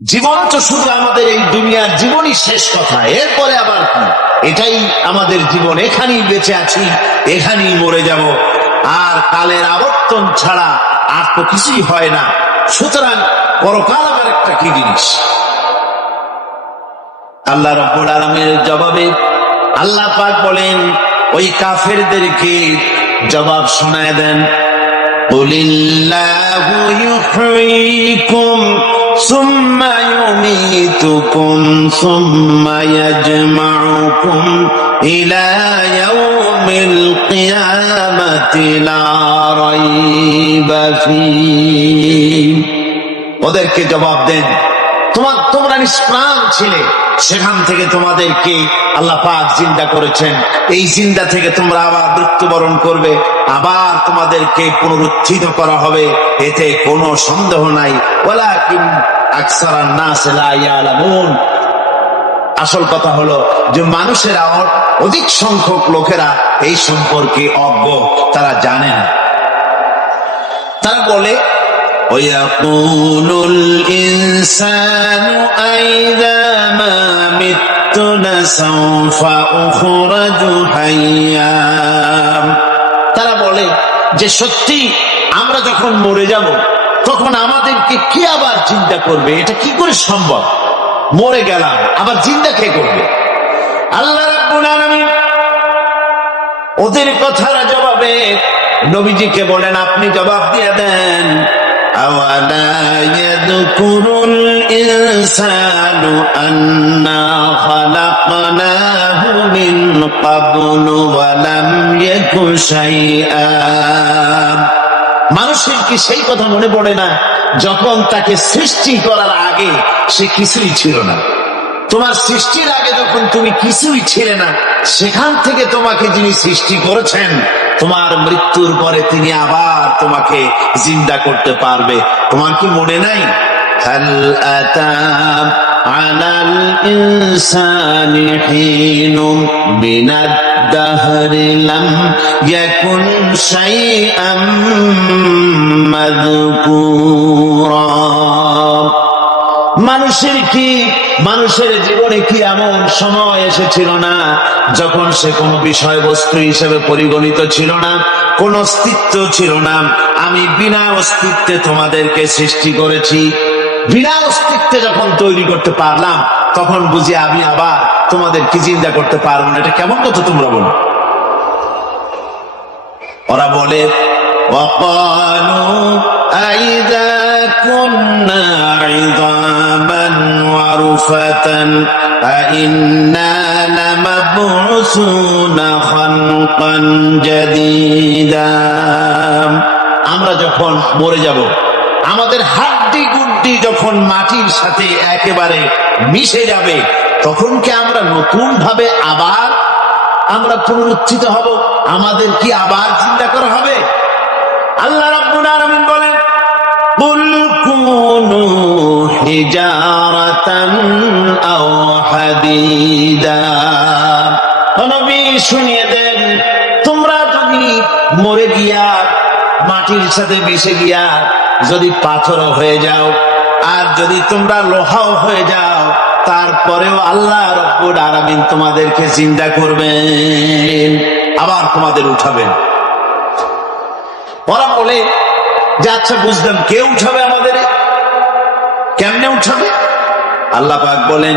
জীবন তো শুধু আমাদের এই দুনিয়ার জীবনই শেষ কথা, এরপরে আবার কি? এটাই আমাদের জীবন, এখানেই বেঁচে আছি, এখানেই মরে যাব, আর কালের আবর্তন ছাড়া আর তো কিছুই হয় না। সুতরাং পরকাল আবার একটা কি জিনিস? আল্লাহ রাব্বুল আলামিনের জবাবে আল্লাহ পাক বলেন, ওই কাফেরদেরকে জবাব শোনায় দেন, কুলিল্লাহু ইউহয়িকুম সুম্মা ইউমীতুকুম সুম্মা ইয়াজমাউকুম ইলা ইয়াউমিল কিয়ামাতি লা রাইবা ফীহ। ওদেরকে জবাব দেন, তোমরা নিষ্প্রাণ ছিলে, সেখান থেকে তোমাদেরকে আল্লাহ পাক জিন্দা করেছেন, এই জিন্দা থেকে তোমরা আবার মৃত্যুবরণ করবে, আবার তোমাদেরকে পুনরুত্থিত করা হবে, এতে কোনো সন্দেহ নাই। ওয়ালাকিন আকসারান নাস লা ইয়ালামুন। আসল কথা হলো যে মানুষেরা, অধিক সংখ্যক লোকেরা এই সম্পর্কে অজ্ঞ, তারা জানে না। তারা বলে, وَيَقُولُ الْإِنسَانُ أَإِذَا مَا مِتُّ لَسَوْفَ أُخْرَجُ حَيًّا। তারা বলে যে সত্যি আমরা যখন মরে যাব তখন আমাদেরকে কে আবার চিন্তা করবে? এটা কি করে সম্ভব? মরে গেলাম, আবার জিন্দা কে করবে? আল্লাহ রাব্বুল আলামিন ওদের কথার জবাবে নবীজিকে বলেন, আপনি জবাব দিয়ে দেন, আওয়ালা ইয়াযকুরুল ইনসানু আন্না খালাকনাহু মিন ক্বাবলু ওয়া লাম ইয়াকু শাইআ। মানুষের কি সেই কথা মনে পড়ে না যখন তাকে সৃষ্টি করার আগে সে কিছুই ছিল না? তোমার সৃষ্টির আগে যখন তুমি কিছুই ছিলে না, সেখান থেকে তোমাকে যিনি সৃষ্টি করেছেন, তোমার মৃত্যুর পরে তিনি আবার তোমাকে জিন্দা করতে পারবে। তোমার কি মনে নাই? হাল আতা আলাল ইনসানি হিনুম মিনাদ দাহরি লাম ইয়াকুন শাইআম মাযকুরা। মানুষের জীবনে কি এমন সময় এসেছিল না যখন সে কোনো বিষয়বস্তু হিসেবে পরিগণিত ছিল না, কোন অস্তিত্ব ছিল না? আমি বিনা অস্তিত্বে তোমাদেরকে সৃষ্টি করেছি, বিনা অস্তিত্বে যখন তৈরি করতে পারলাম, তখন বুঝি আমি আবার তোমাদেরকে জিন্দা করতে পারবো না? এটা কেমন কথা তোমরা বলো? ওরা বলে, وَقَالُوا أَإِذَا كُنَّا عِظَامًا وَرُفَاتًا أَإِنَّا لَمَبْعُوثُونَ خَلْقًا جَدِيدًا। আমরা যখন মরে যাব, আমাদের হাড্ডি গুড্ডি যখন মাটির সাথে একেবারে মিশে যাবে, তখন কি আমরা নতুন ভাবে আবার আমরা পুনরুত্থিত হব? আমাদের কি আবার চিন্তা করা হবে? আল্লাহ রাব্বুল আলামিন বলেন, কুল কুনু হিজারাতান আও হাদিদা। নবী শুনিয়ে দেন, তোমরা যদি মরে গিয়া মাটির সাথে মিশে গিয়া যদি পাথর হয়ে যাও, আর যদি তোমরা লোহাও হয়ে যাও, তারপরেও আল্লাহ রাব্বুল আলামিন তোমাদেরকে জিন্দা করবেন, আবার তোমাদের উঠাবেন। ওরা বলে যে আচ্ছা বুঝলাম, কে উঠাবে আমাদের? কেমনে উঠাবে? আল্লাহ পাক বলেন,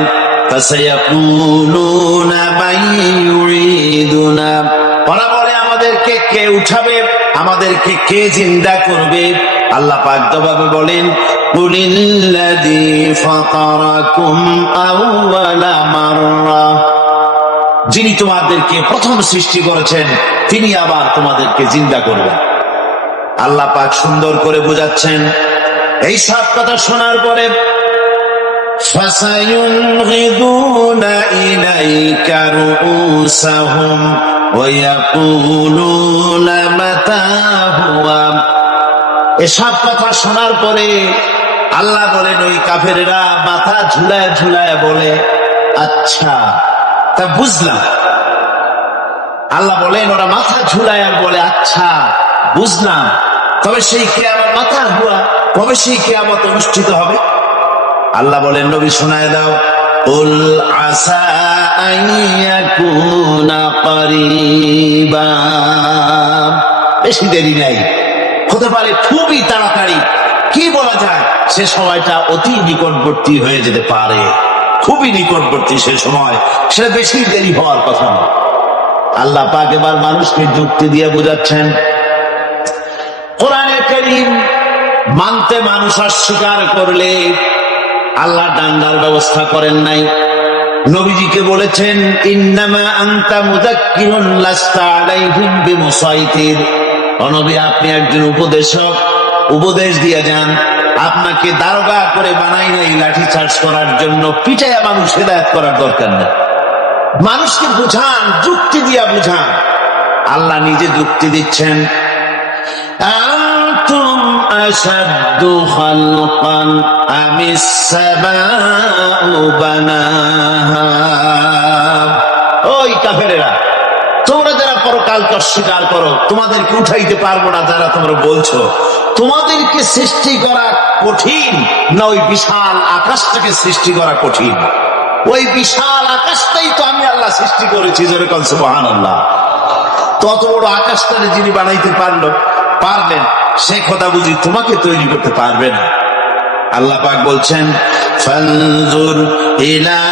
ফাসায়াকুলুনা মাইয়ুরিদুনা। ওরা বলে আমাদেরকে কে উঠাবে, আমাদেরকে কে জিন্দা করবে? আল্লাহ পাক জবাবে বলেন, কুলিল্লাযী ফাতারাকুম আউওয়ালা মাররা। যিনি তোমাদেরকে প্রথম সৃষ্টি করেছেন, তিনি আবার তোমাদেরকে জিন্দা করবেন। আল্লাহ পাক সুন্দর করে বোঝাচ্ছেন। এই সব কথা শোনার পরে ফাসায়ুনগিদুনা ইলাইকা রুউসাহুম ওয়া ইয়াকুলুনা মাতা হুয়া। এসব কথা শোনার পরে আল্লাহ বলেন, ওই কাফেরেরা মাথা ঝুলায় ঝুলায় বলে, আচ্ছা তা বুঝলাম। আল্লাহ বলেন, ওরা মাথা ঝুলায় আর বলে, আচ্ছা বুঝলাম, তবে সেই কিয়ামত মাথা হুয়া, কবে সেই কিয়ামত অনুষ্ঠিত হবে? আল্লাহ বলেন, নবী শোনায় দাও, কুল আসা আইয়াকুনা করিবা, বেশি দেরি নাই, হতে পারে খুবই তাড়াতাড়ি, কি বলা যায়, সে সময়টা অতি নিকটবর্তী হয়ে যেতে পারে, খুবই নিকটবর্তী সে সময়, সে বেশি দেরি হওয়ার কথা না। আল্লাহ পাক এবার মানুষকে যুক্তি দিয়ে বোঝাচ্ছেন, কোরআনে কারীম মানতে মানুষ অস্বীকার করলে আল্লাহ ডান্ডার ব্যবস্থা করেন নাই। নবীজিকে বলেছেন, ইন্নামা আনতা মুযাক্কিরুন লাস্তা আলাইহিম বিমুসাইতির, ও নবী আপনি একজন উপদেশক, উপদেশ দিয়ে যান, আপনাকে দারোগা করে বানাই নাই লাঠি চার্জ করার জন্য, পিটাইয়া মানুষ হেদায়েত করার দরকার নেই। মানুষকে বুঝান, যুক্তি দিয়া বুঝান। আল্লাহ নিজে যুক্তি দিচ্ছেন, আনতুম আশাদ্দু খালকান আমিস সামাউ বানাহা, ওই কাফেরেরা, তোমরা যারা পরকালকে অস্বীকার করো, তোমাদেরকে উঠাইতে পারবো না যারা তোমরা বলছো, তোমাদেরকে সৃষ্টি করা কঠিন না ওই বিশাল আকাশটাকে সৃষ্টি করা কঠিন? ওই বিশাল আকাশটাই তো আমি আল্লাহ সৃষ্টি করেছি, যেরকম সুবহানাল্লাহ। তত বড় আকাশটাকে যিনি বানাইতে পারলেন, সে কথা বুঝি তোমাকে তৈরি করতে পারবে না? আল্লাহ পাক বলছেন, ফানজুর ইলা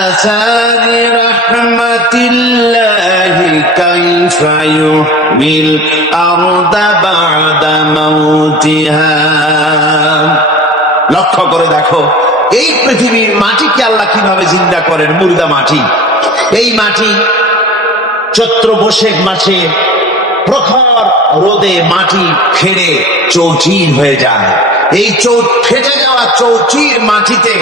আসারি রাহমাতিল্লাহি কাইফা ইউহিল আরদা বা'দা মাউতিহা, লক্ষ্য করে দেখো এই পৃথিবীর মাটিকে আল্লাহ কিভাবে জিন্দা করেন, মুর্দা মাটি। এই মাটি চৈত্র বৈশাখ মাসে প্রখর রোদে মাটি ফেড়ে চৌচির হয়ে যায়। এই ফেটে যাওয়া চৌচির মাটিতে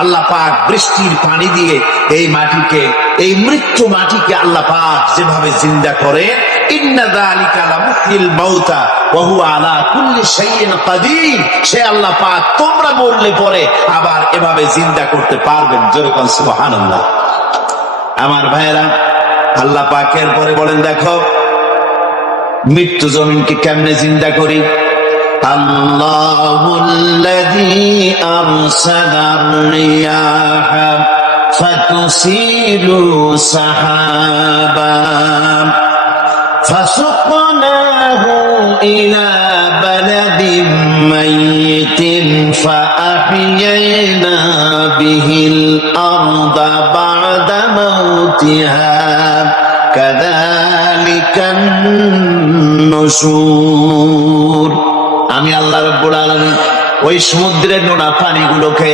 আল্লাহ পাক বৃষ্টির পানি দিয়ে এই মাটিকে, এই মৃত্যু মাটিকে আল্লাহ পাক যেভাবে জিন্দা করে, ইন্না যালিকা লামুহয়িল মাউতা ওয়া হুয়া আলা কুল্লি শাইইন কাদির, সে আল্লাহ পাক তোমরা মরলে পরে আবার এভাবে জিন্দা করতে পারবেন, যেরকম সুবহানাল্লাহ। আমার ভাইয়েরা, আল্লাহ পাকের পরে বলেন, দেখো মৃত্যু জমিনকে কেমনে জিন্দা করি। আল্লাহুল্লাযী আরসালার রিয়াহা ফাতুসিলু সাহাবা ফাসুকনাহু ইলা বালাদিন মাইয়িতিন ফাআহইয়ানা বিহিল আরদা বা'দা মাউতিহা কাযালিকান নুশুর। আমি আল্লাহ রাব্বুল আলামিন ওই সমুদ্রের নোনা পানিগুলোকে,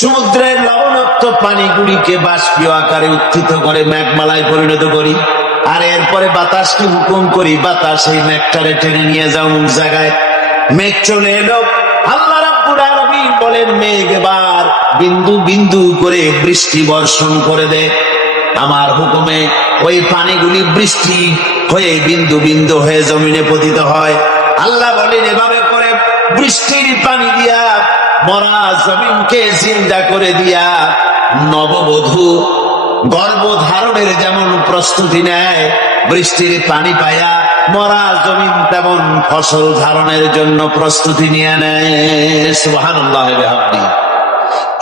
সমুদ্রের লবণাক্ত পানিগুলিকে বাষ্পীয় আকারে উত্থিত করে মেঘমালায় পরিণত করি, আর এরপরে বাতাসকে হুকুম করি, বাতাস এই মেঘটারে টেনে নিয়ে যাও অমুক জায়গায়। মেঘ চলে এলো, আল্লাহ রাব্বুল আলামিন বলেন, মেঘ এবার বিন্দু বিন্দু করে বৃষ্টি বর্ষণ করে দে। আমার হুকুমে ওই পানিগুলি বৃষ্টি হয়ে বিন্দু বিন্দু হয়ে জমিনে পতিত হয়। আল্লাহ বলেন, এভাবে করে বৃষ্টির পানি দিয়া মরা জমিনকে জিন্দা করে দিয়া নববধূ গর্ভধারণের যেমন প্রস্তুতি নেয়, বৃষ্টির পানি পায়া মরা জমিন তেমন ফসল ধারণের জন্য প্রস্তুতি নিয়ে নেয়। সুবহানাল্লাহ।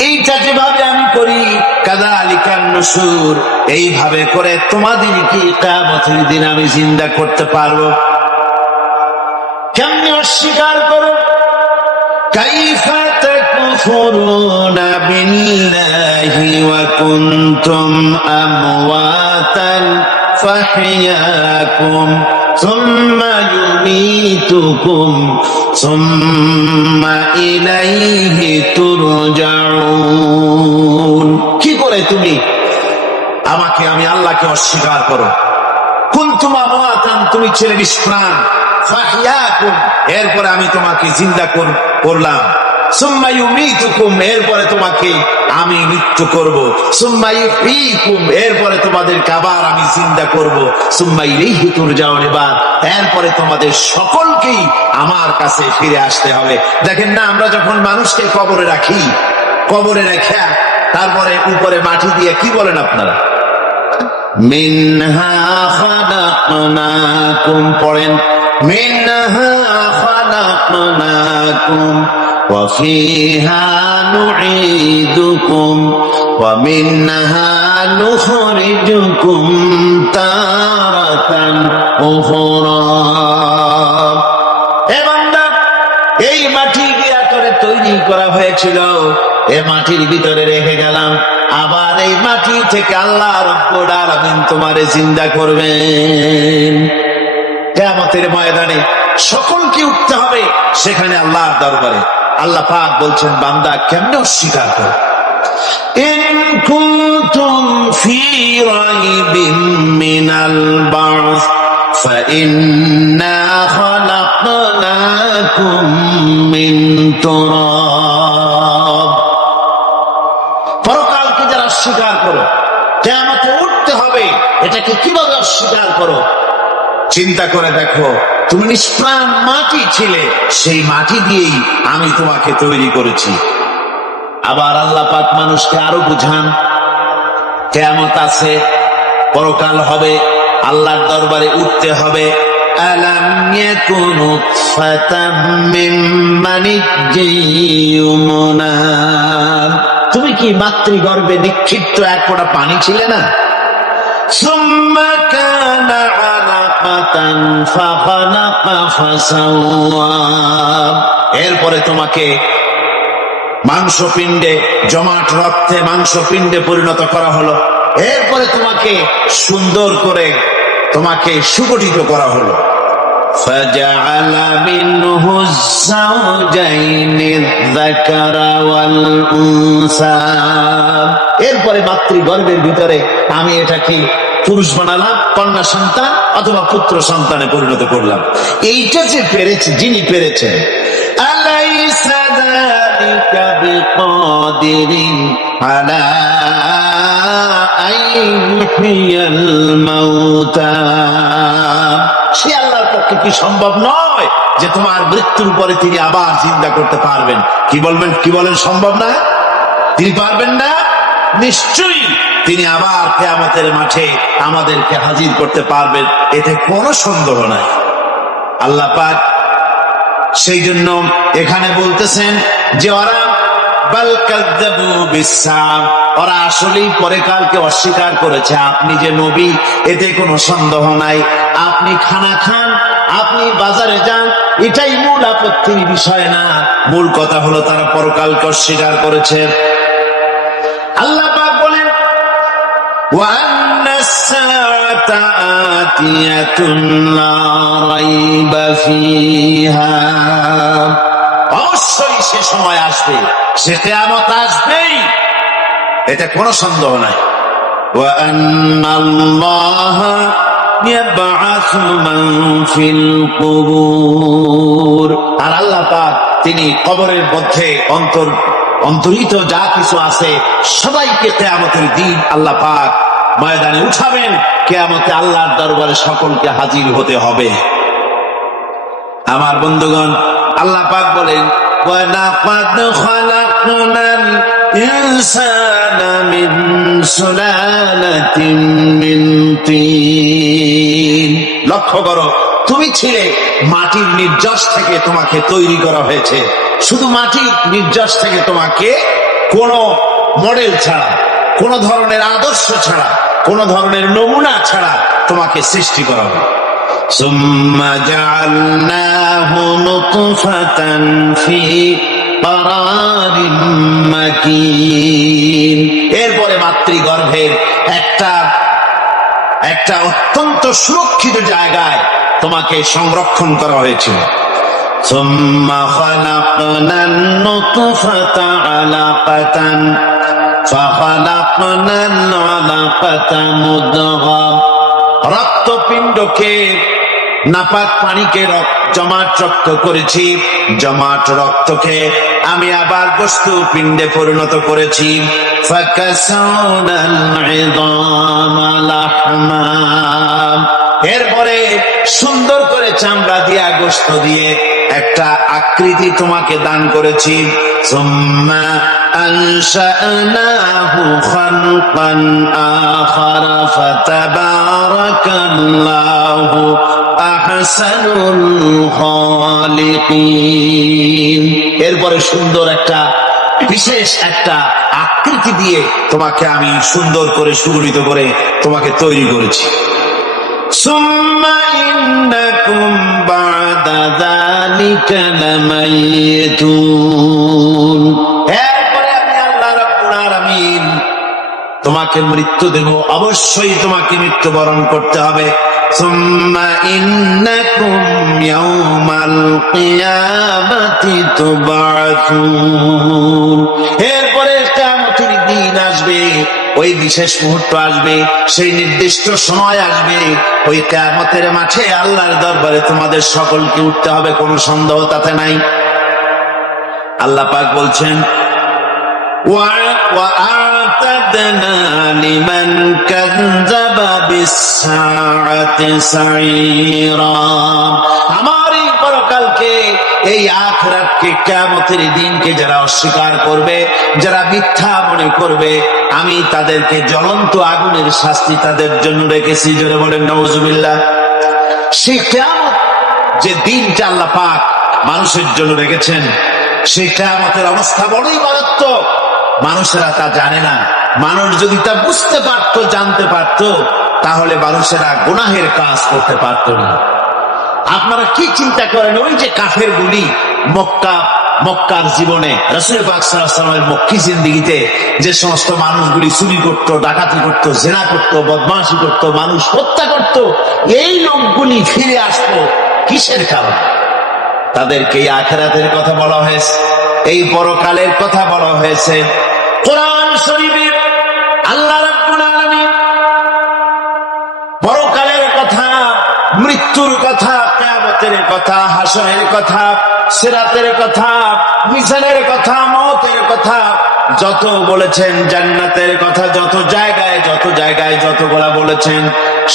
এইটা যেভাবে আমি করি, কাযালিকান নুশুর, এইভাবে করে তোমাদেরকে কিয়ামতের দিন আমি জিন্দা করতে পারবো। কেমনে অস্বীকার করো? কাইফা তাকফুরুনা বিল্লাহি ওয়া কুনতুম আমওয়াতান ফাহইয়াকুম সুম্মা ইউমীতুকুম সুম্মা ইলাইহি তুরজাউন। কি করে তুমি আমাকে, আমি আল্লাহকে অস্বীকার করো? কুনতুম আমওয়াতান, তুমি ছিলে নিষ্প্রাণ, ফাহইয়াকুম, এরপরে আমি তোমাকে জিন্দা করলাম, সুম্মা ইউমীতুকুম, এরপরে তোমাকে আমি মৃত্যু করব, সুম্মা ইউহয়িকুম, এরপরে তোমাদেরকে আবার আমি জিন্দা করব, সুম্মা ইলাইহি তুরজাউন, এরপরে তোমাদের সকলকেই আমার কাছে ফিরে আসতে হবে। দেখেন না, আমরা যখন মানুষকে কবরে রাখি, কবরে রেখে তারপরে উপরে মাটি দিয়ে কি বলেন আপনারা? মিনহা খালাকনাকুম, পড়েন, মিনহা খালাকনাকুম ওয়া ফিহা নুঈদুকুম ওয়া মিনহা নুখরিজুকুম তারাতান উখরা। হে বান্দা, এই মাটি দিয়া করে তৈরি করা হয়েছিল, এ মাটির ভিতরে রেখে গেলাম, আবার এই মাটি থেকে আল্লাহ রব্বুল আলামিন তোমারে জিন্দা করবেন। কিয়ামতের ময়দানে সকলকে উঠতে হবে সেখানে আল্লাহর দরবারে। আল্লাহ পাক বলছেন, বান্দা কেমনে অস্বীকার করো? ইন কুনতুম ফি রাইবিন মিনাল বা'স ফাইন্না খালাকনাকুম মিন তুরাব। পরকালকে যারা অস্বীকার করো, কিয়ামতে উঠতে হবে, এটাকে কিভাবে অস্বীকার করো? চিন্তা করে দেখো, তুমি নিষ্প্রাণ মাটি ছিলে, সেই মাটি দিয়েই আমি তোমাকে তৈরি করেছি। আবার আল্লাহ পাক মানুষকে আরো বুঝান, কিয়ামত আছে, পরকাল হবে, আল্লাহর দরবারে উঠতে হবে। আলাম ইয়াকুনু নুতফাতাম মিন মানিয়্যিন ইউমনা। তুমি কি মাতৃগর্ভে নিক্ষিপ্ত এক ফোঁটা পানি ছিলে না? সুম্মা কানা আলাকাতান ফাখালাকা ফাসাওয়া। এরপরে তোমাকে মাংসপিণ্ডে, জমাট রক্তে মাংসপিণ্ডে পরিণত করা হলো। এরপরে তোমাকে সুন্দর করে তোমাকে সুগঠিত করা হলো। فجعل منه الزوجين الذكر والأنثى। এরপরে মাতৃগর্ভের ভিতরে আমি এটাকে পুরুষ বানালাম, কন্যা সন্তান অথবা পুত্র সন্তানে পরিণত করলাম। এইটা যে পেরেছে, যিনি পেরেছেন, আলাইসা যালিকা বিকাদিরিন আলা আইয়ুহিয়াল মাউতা। সে আল্লাহর পক্ষে কি সম্ভব নয় যে তোমার মৃত্যুর পরে তিনি আবার জিন্দা করতে পারবেন? কি বলবেন, কি বলেন, সম্ভব না? তিনি পারবেন না? নিশ্চয়ই তিনি আবার কিয়ামতের মাঠে আমাদেরকে হাজির করতে পারবেন, এতে কোনো সন্দেহ নাই। আল্লাহ পাক সেই জন্য এখানে বলতেছেন যে ওরা বাল কাযযাবু বিস-সাআ, ওরা আসলেই পরে কালকে অস্বীকার করেছে। আপনি যে নবী, এতে কোনো সন্দেহ নাই। আপনি খানা খান, আপনি বাজারে যান, এটাই মূল আপত্তির বিষয় না। মূল কথা হলো তারা পরকালকে অস্বীকার করেছে। আল্লাহ পাক বলেন, ওয়া আন্নাস সাআতা আতিয়াতুন লা রাইবা ফিহা। অবশ্যই সে সময় আসবে, সে কিয়ামত আসবেই, এটা কোনো সন্দেহ নাই। ওয়া আন্নাল্লাহা ইয়াবআসু মান ফিল কুবুর। আর আল্লাহ পাক তিনি কবরের মধ্যে অন্তর্হিত যা কিছু আছে সবাইকে কিয়ামতের দিন আল্লাহ পাক ময়দানে উঠাবেন। কিয়ামতে আল্লাহর দরবারে সকলকে হাজির হতে হবে। আমার বন্ধুগণ, আল্লাহ পাক বলেন, ওয়ালাকাদ খালাকনাল ইনসানা মিন সুলালাতিন মিন তিন। লক্ষ্য করো, তুমি ছিলে মাটির নির্যাস থেকে তোমাকে তৈরি করা হয়েছে। শুধু মাটির নির্যাস থেকে তোমাকে কোনো মডেল ছাড়া, কোন ধরনের আদর্শ ছাড়া, কোন ধরনের নমুনা ছাড়া তোমাকে সৃষ্টি করা হবে। সুম্মা জাআলনাহু নুতফাতান ফি ক্বারারিন মাকিন। এরপরে মাতৃগর্ভের একটা অত্যন্ত সুরক্ষিত জায়গায় তোমাকে সংরক্ষণ করা হয়েছিল। সুম্মা খালাকনান নুতফাতা আলাকাতান ফাখালাকনাল আলাকাতা মুদগা। রক্তপিণ্ডকে, নাপাক পানিকে জমাট রক্ত করেছি, জমাট রক্তকে আমি আবার বস্তু পিণ্ডে পরিণত করেছি। ফাকাসাউনাল ইযামা লাহমা। এরপরে সুন্দর করে চামড়া দিয়া, গোশত দিয়ে একটা আকৃতি তোমাকে দান করেছি। সুম্মা আনশা'নাহু খালকান আখারা ফাতাবারাকাল্লাহু আহসানুল খালিকিন। এরপরে সুন্দর একটা বিশেষ একটা আকৃতি দিয়ে তোমাকে আমি সুন্দর করে সুগঠিত করে তোমাকে তৈরি করেছি। সুম্মা ইন্নাকুম বা'দা যালিকা লামাইতুন, এরপরে আমি আল্লাহ রাব্বুল আলামিন তোমাকে মৃত্যু দেব, অবশ্যই তোমাকে মৃত্যুবরণ করতে হবে। সুম্মা ইন্নাকুম ইয়াউমাল কিয়ামাতি তুবআসুন, এরপরে কিয়ামতের দিন আসবে, ওই বিশেষ মুহূর্ত আসবে, সেই নির্দিষ্ট সময় আসবে, ওই কিয়ামতের মাঠে আল্লাহর দরবারে তোমাদের সকলকে উঠতে হবে, কোনো সন্দেহ তাতে নাই। আল্লাহ পাক বলছেন وَأَعْتَدْنَا لِمَنْ كَذَّبَ بِالسَّاعَةِ سَعِيرًا, আমার এই পরকালকে, এই আখিরাতকে, কিয়ামতের দিনকে যারা অস্বীকার করবে, যারা মিথ্যা মনে করবে, আমি তাদেরকে জ্বলন্ত আগুনের শাস্তি তাদের জন্য রেখেছি। জোরে বলেন নাউজুবিল্লাহ। সেই কিয়ামত যে দিনটা আল্লাহ পাক মানুষের জন্য রেখেছেন, সেই কিয়ামতের অবস্থা বড়ই মারাত্মক। মানুষেরা তা জানে না। মানুষ যদি তা বুঝতে পারতো, জানতে পারতো, তাহলে মানুষেরা গুনাহের কাজ করতে পারতো না। আপনারা কি চিন্তা করেন, ওই যে কাফের গুলি মক্কার জীবনে, রাসূল পাক সাল্লাল্লাহু আলাইহি ওয়াসাল্লামের মক্কি জিন্দেগিতে যে সমস্ত মানুষগুলি চুরি করতো, ডাকাতি করতো, জেনা করতো, বদমাশি করতো, মানুষ হত্যা করতো, এই লোকগুলি ফিরে আসতো কিসের কারণে? তাদেরকে এই আখিরাতের কথা বলা হয়েছে, এই পরকালের কথা বলা হয়েছে। কোরআন শরীফে আল্লাহ রাব্বুল আলামিন পরকালের কথা, মৃত্যুর কথা, কিয়ামতের কথা, হাসরের কথা, সিরাতের কথা, মিজানের কথা, মওতের কথা যত বলেছেন, জান্নাতের কথা যত জায়গায় যতগুলা বলেছেন,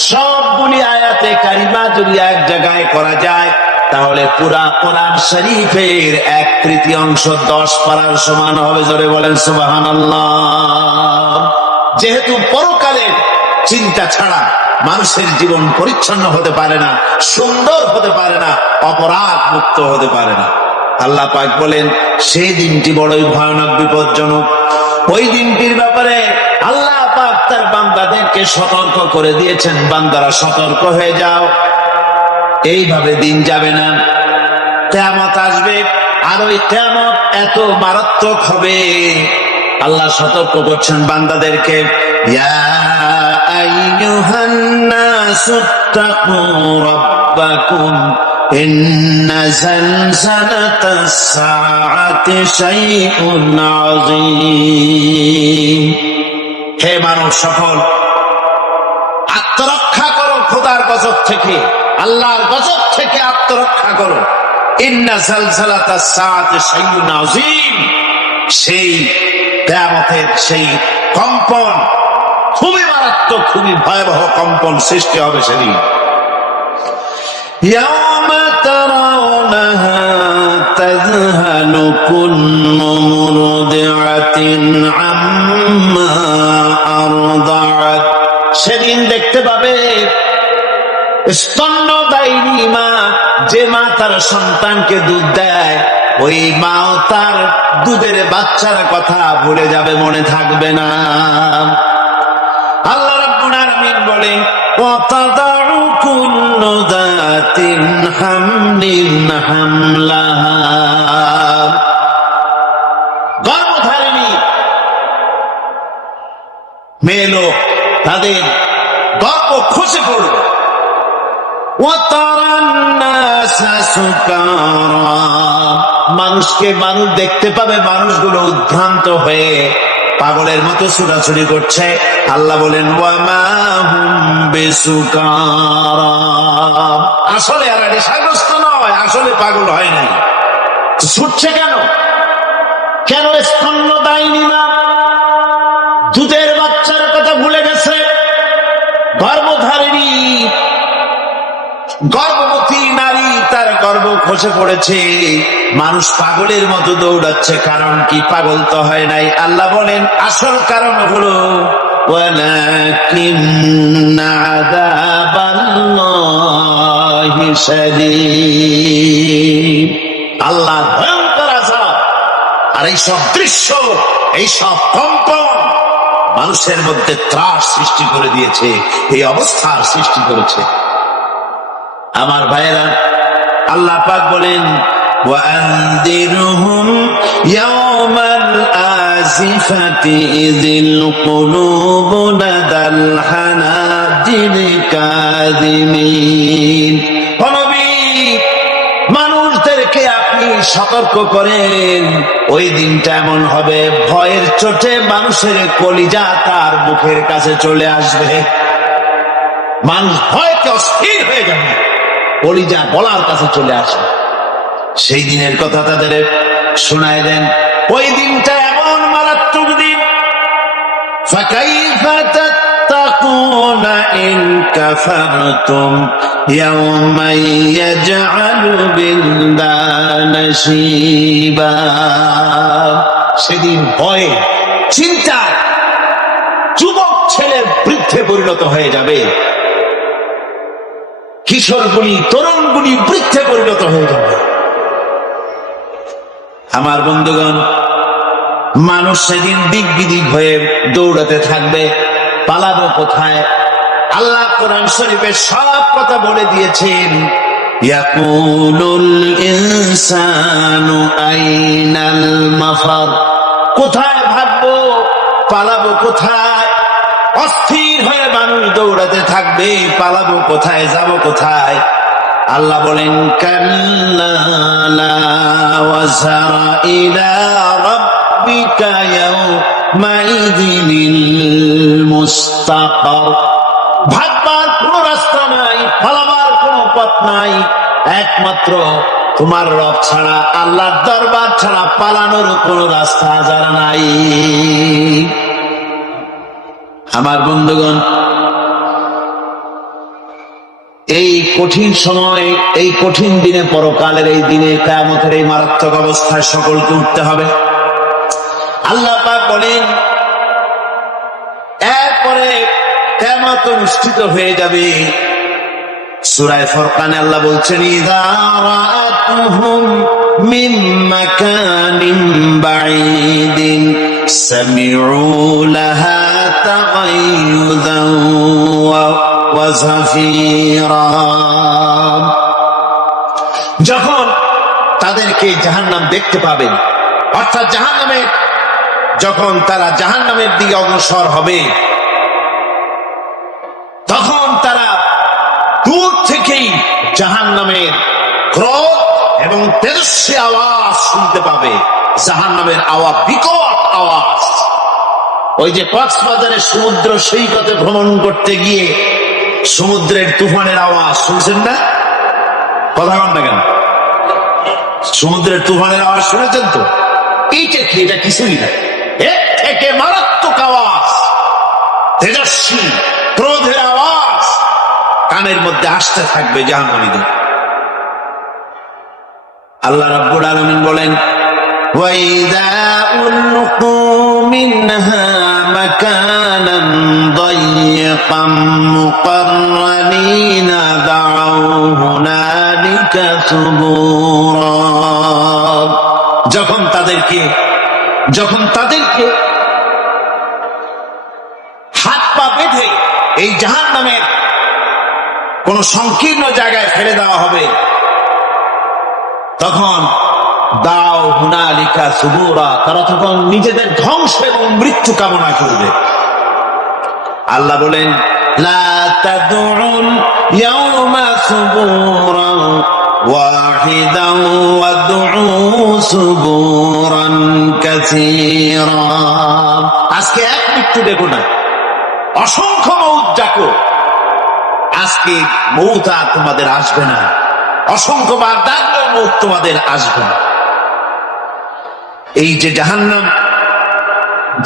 সবগুলি আয়াতে কারিমা যদি এক জায়গায় করা যায়, তাহলে পুরা কোরআন শরীফের 1/3 10 পারার সমান হবে। জোরে বলেন সুবহানাল্লাহ। যেহেতু পরকালের চিন্তা ছাড়া মানুষের জীবন পরিচ্ছন্ন হতে পারে না, সুন্দর হতে পারে না, অপরাধ মুক্ত হতে পারে না। আল্লাহ পাক বলেন সেই দিনটি বড়ই ভয়ানক, বিপজ্জনক। ওই দিনটির ব্যাপারে আল্লাহ পাক তার বান্দাদেরকে সতর্ক করে দিয়েছেন, বান্দারা সতর্ক হয়ে যাও, এইভাবে দিন যাবে না, কিয়ামত আসবে। আর ওই কিয়ামত এত মারাত্মক হবে, আল্লাহ সতর্ক করছেন বান্দাদেরকে। ইয়া আইয়ুহান নাসুত্তাকু রাব্বাকুম ইন্না জালজালাতাস সাআতি শাইউন আযীম, হে মানব সকল, আত্মরক্ষা করো খোদার গজব থেকে, আল্লাহর গজব থেকে আত্মরক্ষা করো। ইন্না জালজালাতাস সাআতি শাইউন আযীম, সেই কিয়ামতের সেই কম্পন খুবই মারাত্মক, খুবই ভয়াবহ কম্পন সৃষ্টি হবে সেদিন। ইয়াওমা তারাউনাহা তাযহালু কুল্লু মুরদিআতিন আম্মা আরদাআত, সেদিন দেখতে পাবে স্তন্যদায়িনী মা, যে মা তার সন্তানকে দুধ দেয়, ওই মাও তার দুধের বাচ্চার কথা ভুলে যাবে, মনে থাকবে না। আল্লাহ রাব্বুল আলামিন বলেন ওয়াতাদাউ কুল্লু যাতিন হামলিন হামলাহা, গর্ভধারিণী মেয়ে লোক তাদের গর্ভ খসে পড়বে। মানুষকে মানুষ দেখতে পাবে, মানুষগুলো উদ্ভ্রান্ত হয়ে পাগলের মতো ছুটাছুটি করছে। আল্লাহ বলেন ওয়ামা হুম বিসুকারা, আসলে আর নেশাগ্রস্ত নয়, আসলে পাগল হয় নাই। ছুটছে কেন? কেন স্তন্যদায়িনী মা দুধের বাচ্চার কথা ভুলে গেছে? গর্ভধারিণী গর্ভবতী নারী, তার গর্ভ খসে পড়েছে, মানুষ পাগলের মতো দৌড়াচ্ছে। কারণ কি? পাগল তো হয় নাই। আল্লাহ বলেন আসল কারণ হলো ওয়ালাকিন্না আযাবাল্লাহি শাদীদ, আল্লাহর ভয়ঙ্কর আযাব। আর এই সব দৃশ্য, এই সব কম্পন মানুষের মধ্যে ত্রাস সৃষ্টি করে দিয়েছে, এই অবস্থার সৃষ্টি করেছে। আমার ভাইয়েরা, আল্লাহ পাক বলেন وأنذرهم يوم الآزفة إذ القلوب لدى الحناجر كاظمين। মানুষদেরকে আপনি সতর্ক করেন, ওই দিনটা এমন হবে ভয়ের চোটে মানুষের কলিজা তার মুখের কাছে চলে আসবে। মানুষ ভয়কে অস্থির হয়ে যাবে, কলিজা গলার কাছে চলে আসবে। সেই দিনের কথা তাদের শোনায় দেন। ওই দিনটা এমন মারাত্মক দিন। فَكَيْفَ تَتَّقُونَ إِن كَفَرْتُمْ يَوْمًا يَجْعَلُ الْوِلْدَانَ شِيبًا। সেদিন ভয়ে চিন্তায় যুবক ছেলে বৃদ্ধে পরিণত হয়ে যাবে, কিশোরগুলি তরুণগুলি বৃদ্ধে পরিণত হয়ে যাবে। আমার বন্ধুগণ, মানুষ সেদিন দিক বিদিক হয়ে দৌড়াতে থাকবে, পালাবো কোথায়? আল্লাহ কোরআন শরীফে সব কথা বলে দিয়েছেন। ইয়াকুলুল ইনসানু আইনাল মাফার, কোথায় ভাববো, পালাবো কোথায়? অস্থির হয়ে মানুষ দৌড়াতে থাকবে, পালাবো কোথায়, যাব কোথায়? আল্লাহ বলেন কাল্লা লা ওয়াজারা ইলা রাব্বিকা ইয়াওমাইযিনিল মুস্তাকার। ভাববার কোনো রাস্তা নাই, পালাবার কোনো পথ নাই, একমাত্র তোমার রব ছাড়া, আল্লাহর দরবার ছাড়া পালানোর কোনো রাস্তা যার নাই। আমার বন্ধুগণ, এই কঠিন সময়, এই কঠিন দিনে, পরকালের এই দিনে, কিয়ামতের এই মারাত্মক অবস্থায় সকলকে উঠতে হবে। আল্লাহ পাক বলেন এরপরে কিয়ামত অনুষ্ঠিত হয়ে যাবে। সূরা ফুরকানে আল্লাহ বলছেন ইযা রাআতুহুম মিন মাকানিন বাঈদিন সামিউ লাহা তাগায়ুযান ওয়া যাফীরা। যখন তাদেরকে জাহান্নাম দেখতে পাবেন, অর্থাৎ জাহান্নামে যখন তারা জাহান্নামের দিকে অগ্রসর হবে, তখন তারা দূর থেকেই জাহান্নামের ক্রোধ এবং তেজস্বী আওয়াজ শুনতে পাবে। জাহান্নামের আওয়াজ, বিকট আওয়াজ। ওই যে কক্সবাজারে সমুদ্র সৈকতে ভ্রমণ করতে গিয়ে সমুদ্রের তুফানের আওয়াজ শুনছেন না? কথা বল না কেন? সমুদ্রের তুফানের আওয়াজ শুনেছেন তো? এইটা কি? এটা কিছুই না, এর থেকে মারাত্মক আওয়াজ, তেজস্বী ক্রোধের আওয়াজ কানের মধ্যে আসতে থাকবে জাহান্নামীদের। আল্লাহ রাব্বুল আলামিন বলেন ওয়াইদা উলকু মিনহা মাকানান দায়্যিকাম মুকাররানিনা দাউ হুনালিকা সুবুরা। যখন তাদেরকে হাত পা বেঁধে এই জাহান্নামের কোন সংকীর্ণ জায়গায় ফেলে দেওয়া হবে, তখন দাও হুনালিকা সুবুরা, তারা তখন নিজেদের ধ্বংস এবং মৃত্যু কামনা করবে। আল্লাহ বলেন লা তাদউল ইয়াওমা সুবুরা ওয়াহিদান ওয়াদউ সুবুরান কাসীরা। আজকে এক মৃত্যু দেখো না, অসংখ্য মৌত ডাকো। আজকে মৌত আর তোমাদের আসবে না, অসংখ্যবার ডাকলেও মৌত তোমাদের আসবে না। এই যে জাহান্নাম,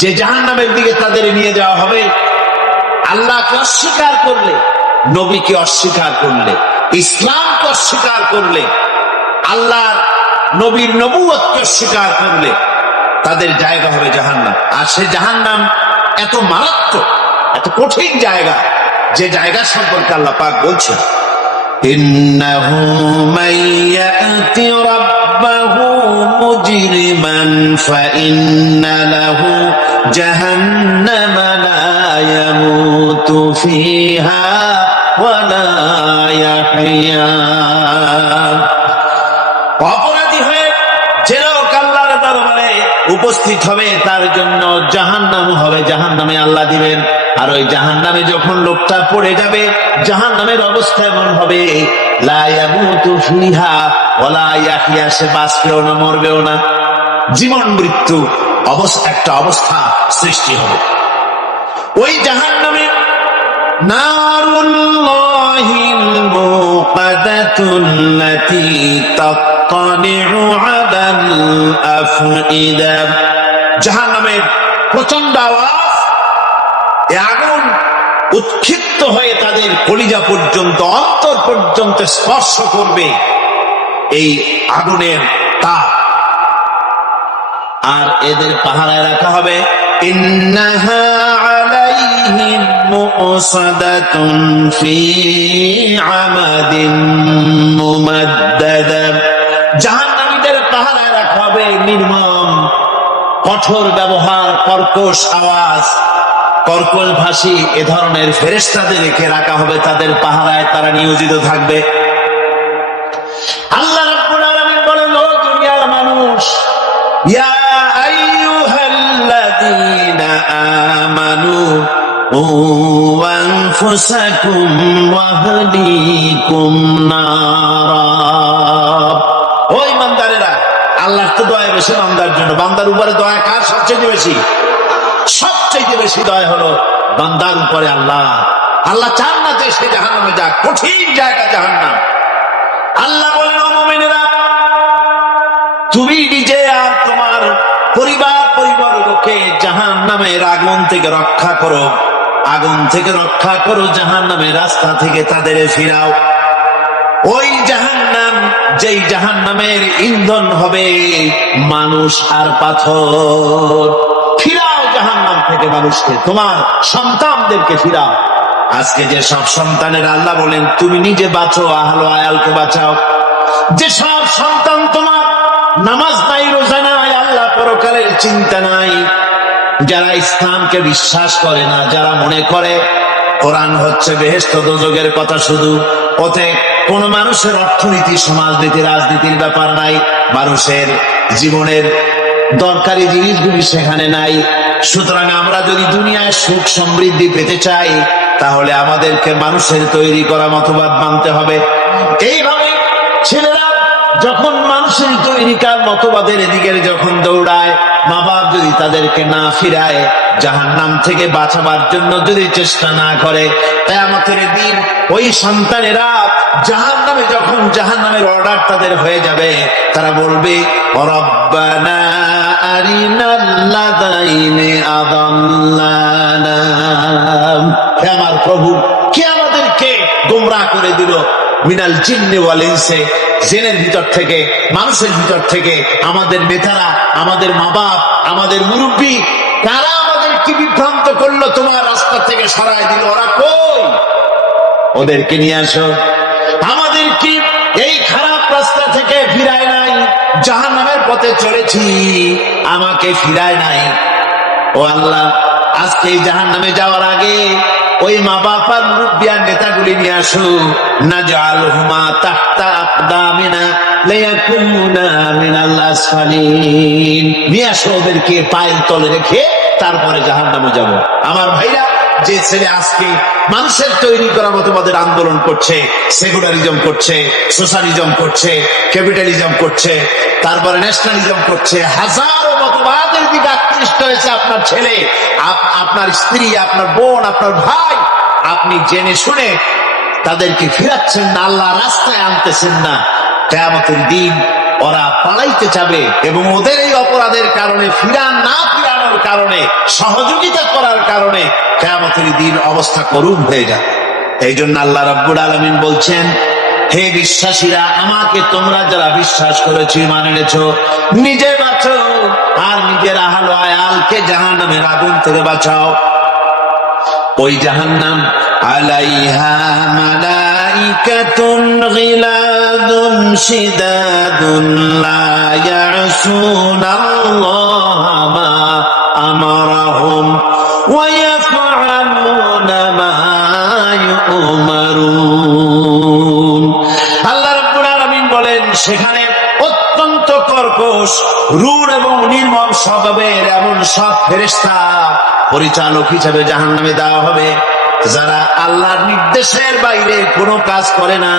যে জাহান্নামের দিকে তাদের নিয়ে যাওয়া হবে, আল্লাহকে অস্বীকার করলে, নবীকে অস্বীকার করলে, ইসলামকে অস্বীকার করলে, আল্লাহর নবীর নবুয়তকে অস্বীকার করলে তাদের জায়গা হবে জাহান্নাম। আর সে জাহান্নাম এত মারাত্মক, এত কঠিন জায়গা, যে জায়গা সম্পর্কে আল্লাহ পাক বলছেন ইন্নাহু মাইয়াতি রাব্বাহু مجرما فإن له جهنم لا يموت فيها ولا يحيا অপরাধী হয়ে যে লোক আল্লাহর দরবারে উপস্থিত হবে তার জন্য জাহান্নাম হবে, জাহান্নামে আল্লাহ দিবেন। আর ওই জাহান্নামে যখন লোকটা পড়ে যাবে, জাহান্নামের অবস্থা এমন হবে লা ইয়ামুতু ফিহা ওয়ালা ইয়াহইয়া, সে বাঁচবেও না মরবেও না, জীবন মৃত্যু একটা অবস্থা সৃষ্টি হবে। ওই জাহান্নামে নারুল্লাহিল মুকাদাতুল্লাতী তাত্তালিউ আলাল আফইদা, জাহান্নামের প্রচন্ড আওয়াজ, এই আগুন উৎক্ষিপ্ত হয়ে তাদের কলিজা পর্যন্ত, অন্তর পর্যন্ত স্পর্শ করবে এই আগুনের তাপ। আর এদের পাহারায় রাখা হবে ইন্নাহা আলাইহিম মুসাদাতুন ফি আমাদিন মুমাদ্দাদা, জাহান্নামীদের পাহারায় রাখা হবে নির্মম, কঠোর ব্যবহার, কর্কশ আওয়াজ, কর্কশ ভাষী এ ধরনের ফেরেশতাদের রেখে রাখা হবে তাদের পাহারায়, তারা নিয়োজিত থাকবে। আল্লাহ রাব্বুল আলামিন বলেন, ও দুনিয়ার মানুষ, ইয়া আইয়ুহাল্লাযীনা আমানু কু আনফুসাকুম ওয়া আহলিকুম নারা, ও ঈমানদারেরা, আল্লাহর তো দয়া বেশি বান্দার জন্য। বান্দার উপরে দয়া কার সবচেয়ে বেশি? সবচেয়ে বেশি দয়া হলো বান্দার উপরে আল্লাহ। আল্লাহ চান না যে সে জাহান্নামে যাক, কঠিন জায়গা জাহান্নাম। আল্লাহ বলেন, ও মুমিনেরা, তুমি নিজে আর তোমার পরিবারকে জাহান্নামের আগুন থেকে রক্ষা করো, আগুন থেকে রক্ষা করো, জাহান্নামের রাস্তা থেকে তাদের ফিরাও। ওই জাহান্নাম, যেই জাহান্নামের ইন্ধন হবে মানুষ আর পাথর, ফিরাও জাহান্নাম থেকে মানুষকে, তোমার সন্তানদেরকে ফিরাও। আজকে যে সব সন্তানের আল্লাহ বলেন তুমি নিজে বাঁচো, আহলো আয়ালকে বাঁচাও। যে সব সন্তান তোমার নামাজ নাই, রোজা নাই, আল্লাহ পরকালের চিন্তা নাই, যারা ইসলামকে বিশ্বাস করে না, যারা মনে করে কোরআন হচ্ছে বেহেশত দোজখের কথা, শুধু ওতে কোন মানুষের অর্থনীতি, সমাজনীতি, রাজনীতির ব্যাপার নাই, মানুষের জীবনের দরকারি জিনিসগুলি সেখানে নাই। সুতরাং আমরা যদি দুনিয়ায় সুখ সমৃদ্ধি পেতে চাই, তাহলে আমাদেরকে মানুষের তৈরি করা মতবাদ মানতে হবে। এইভাবে ছেলেরা যখন মানুষের তৈরিকার মতবাদের এদিকে যখন দৌড়ায়, মা বাপ যদি তাদেরকে না ফিরায়, জাহান্নাম থেকে বাঁচাবার জন্য যদি চেষ্টা না করে, কিয়ামতের দিন ওই সন্তানেরা জাহান্নামে, যখন জাহান্নামের অর্ডার তাদের হয়ে যাবে, তারা বলবে, রব্বানা আরিনাল্লাযাইনি আযাল্লানা, হে আমার প্রভু, কে আমাদেরকে গোমরাহ করে দিল, মিনাল জিন্নি ওয়াল ইনসি, জিনের ভিতর থেকে, মানুষের ভিতর থেকে, আমাদের নেতারা, আমাদের মা বাপ, আমাদের মুরব্বী, তারা আমাদেরকে বিভ্রান্ত করলো, তোমার রাস্তা থেকে সরায় দিল, ওরা কই? ওদেরকে নিয়ে আসো। আমাদেরকে এই খারাপ রাস্তা থেকে ফিরায় নাই, জাহান্নামের পথে চলেছি, আমাকে ফিরায় নাই। ও আল্লাহ, আজকে এই জাহান্নামে যাওয়ার আগে ওই মা বাবার মুরব্বী আর নেতাগুলি নিয়ে আসো, নাজআলহুমা তাহতা আকদামিনা লিয়াকুনা মিনাল আসফালিন, নিয়ে আসো ওদেরকে পায়ের তলে রেখে তারপরে জাহান্নামে যাব। আমার ভাইরা, যে ছেলে আজকে মানুষের তৈরি করা মতবাদের আন্দোলন করছে, সেকুলারিজম করছে, সোশ্যালিজম করছে, ক্যাপিটালিজম করছে, তারপরে ন্যাশনালিজম করছে, হাজারো মতবাদের দিকে আকৃষ্ট হয়েছে আপনার ছেলে, আপনার স্ত্রী, আপনার বোন, আপনার ভাই, আপনি জেনে শুনে তাদেরকে ফিরাচ্ছেন না, আল্লাহ রাস্তায় আনতেছেন না। কিয়ামতের দিন ওরা পালাইতে যাবে এবং ওদের এই অপরাধের কারণে, ফিরানোর কারণে, সহযোগিতা করার কারণে কিয়ামতের দিন অবস্থা করুণ হয়ে যায়। এই জন্য আল্লাহ রাব্বুল আলামিন বলছেন, হে বিশ্বাসীরা, আমাকে তোমরা যারা বিশ্বাস করেছো, ঈমান এনেছো, নিজে বাঁচো আর নিজের আহল আয়ালকে জাহান্নামের আগুন থেকে বাঁচাও। ওই জাহান্নাম আলাইহা মালাইকাতুন গিলাদুন শিদাদুন লা ইয়াসুনাল্লাহা মা আমারাহুম ওয়া ইয়াফআলুনা মা ইউমারুন। আল্লাহ রাব্বুল আলামিন বলেন, সেখানে অত্যন্ত কর্কশ, রূঢ় এবং নির্মম স্বভাবের এমন সব ফেরেশতা পরিচালক হিসেবে জাহান্নামে দেওয়া হবে। যারা আল্লাহর নির্দেশের বাইরে কোনো কাজ করে না,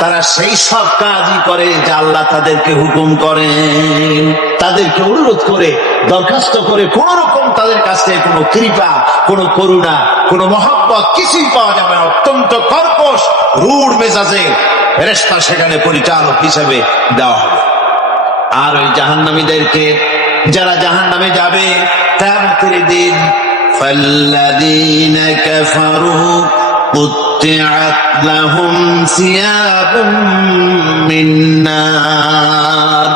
তারা সেই সব কাজই করে যা আল্লাহ তাদেরকে হুকুম করেন। তাদেরকে অনুরোধ করে, দরখাস্ত করে কোন রকম তাদের কাছে কোনো কৃপা, কোনো করুণা, কোনো মহব্বত কিছুই পাওয়া যাবে না। অত্যন্ত কর্কশ, রূঢ় মেজাজে ফেরেশতা সেখানে পরিচালক হিসেবে দেওয়া হবে। আর ওই জাহান্নামীদেরকে, যারা জাহান্নামে যাবে কিয়ামতের দিন, فالذين كفروا قطعت لهم ثياب من نار,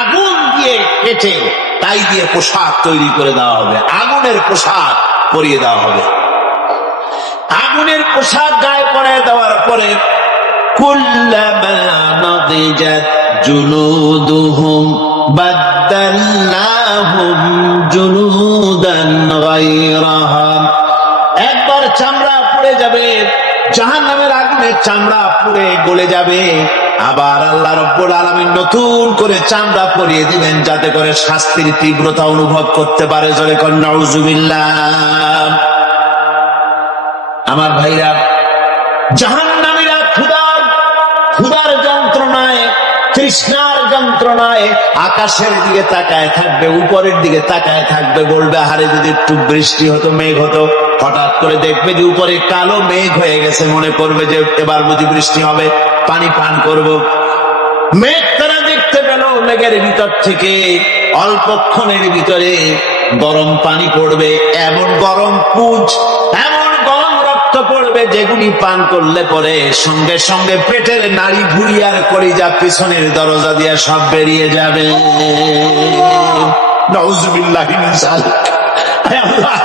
আগুন দিয়ে কেটে তাই দিয়ে পোশাক তৈরি করে দেওয়া হবে। আগুনের পোশাক পরিয়ে দেওয়া হবে। আগুনের পোশাক গায়ে পরিয়ে দেওয়ার পরে কুল্লামা নাদিজাত জুলুদুহুম বাদদালনাহুম জুলুদান গায়রাহা, একবার চামড়া পুড়ে যাবে, জাহান্নামের আগুনে চামড়া পুড়ে গলে যাবে, আবার আল্লাহ রাব্বুল আলামিন নতুন করে চামড়া পরিয়ে দিবেন, যাতে করে শাস্তির তীব্রতা অনুভব করতে পারে। জোরে কোন নাউজুবিল্লাহ। আমার ভাইরা, জাহান্নামীরা ক্ষুধার যন্ত্রণায়, তৃষ্ণার যন্ত্রণায় আকাশের দিকে তাকায় থাকবে, উপরের দিকে তাকায় থাকবে, বলবে হারে যদি একটু বৃষ্টি হতো, মেঘ হতো। হঠাৎ করে দেখবে যে উপরে কালো মেঘ হয়ে গেছে, মনে করবে যে এবার বুঝি বৃষ্টি হবে, পানি পান করব। মেঘ তারা দেখতে পেল, মেঘের ভিতর থেকে অল্পক্ষণের ভিতরে গরম পানি পড়বে, এমন গরম পুঁজ, এমন গরম রক্ত পড়বে, যেগুলি পান করলে পরে সঙ্গে সঙ্গে পেটের নাড়ি ভুঁড়ি আর কলিজা পিছনের দরজা দিয়ে সব বেরিয়ে যাবে। নাউজুবিল্লাহি মিন যালিক। হে আল্লাহ,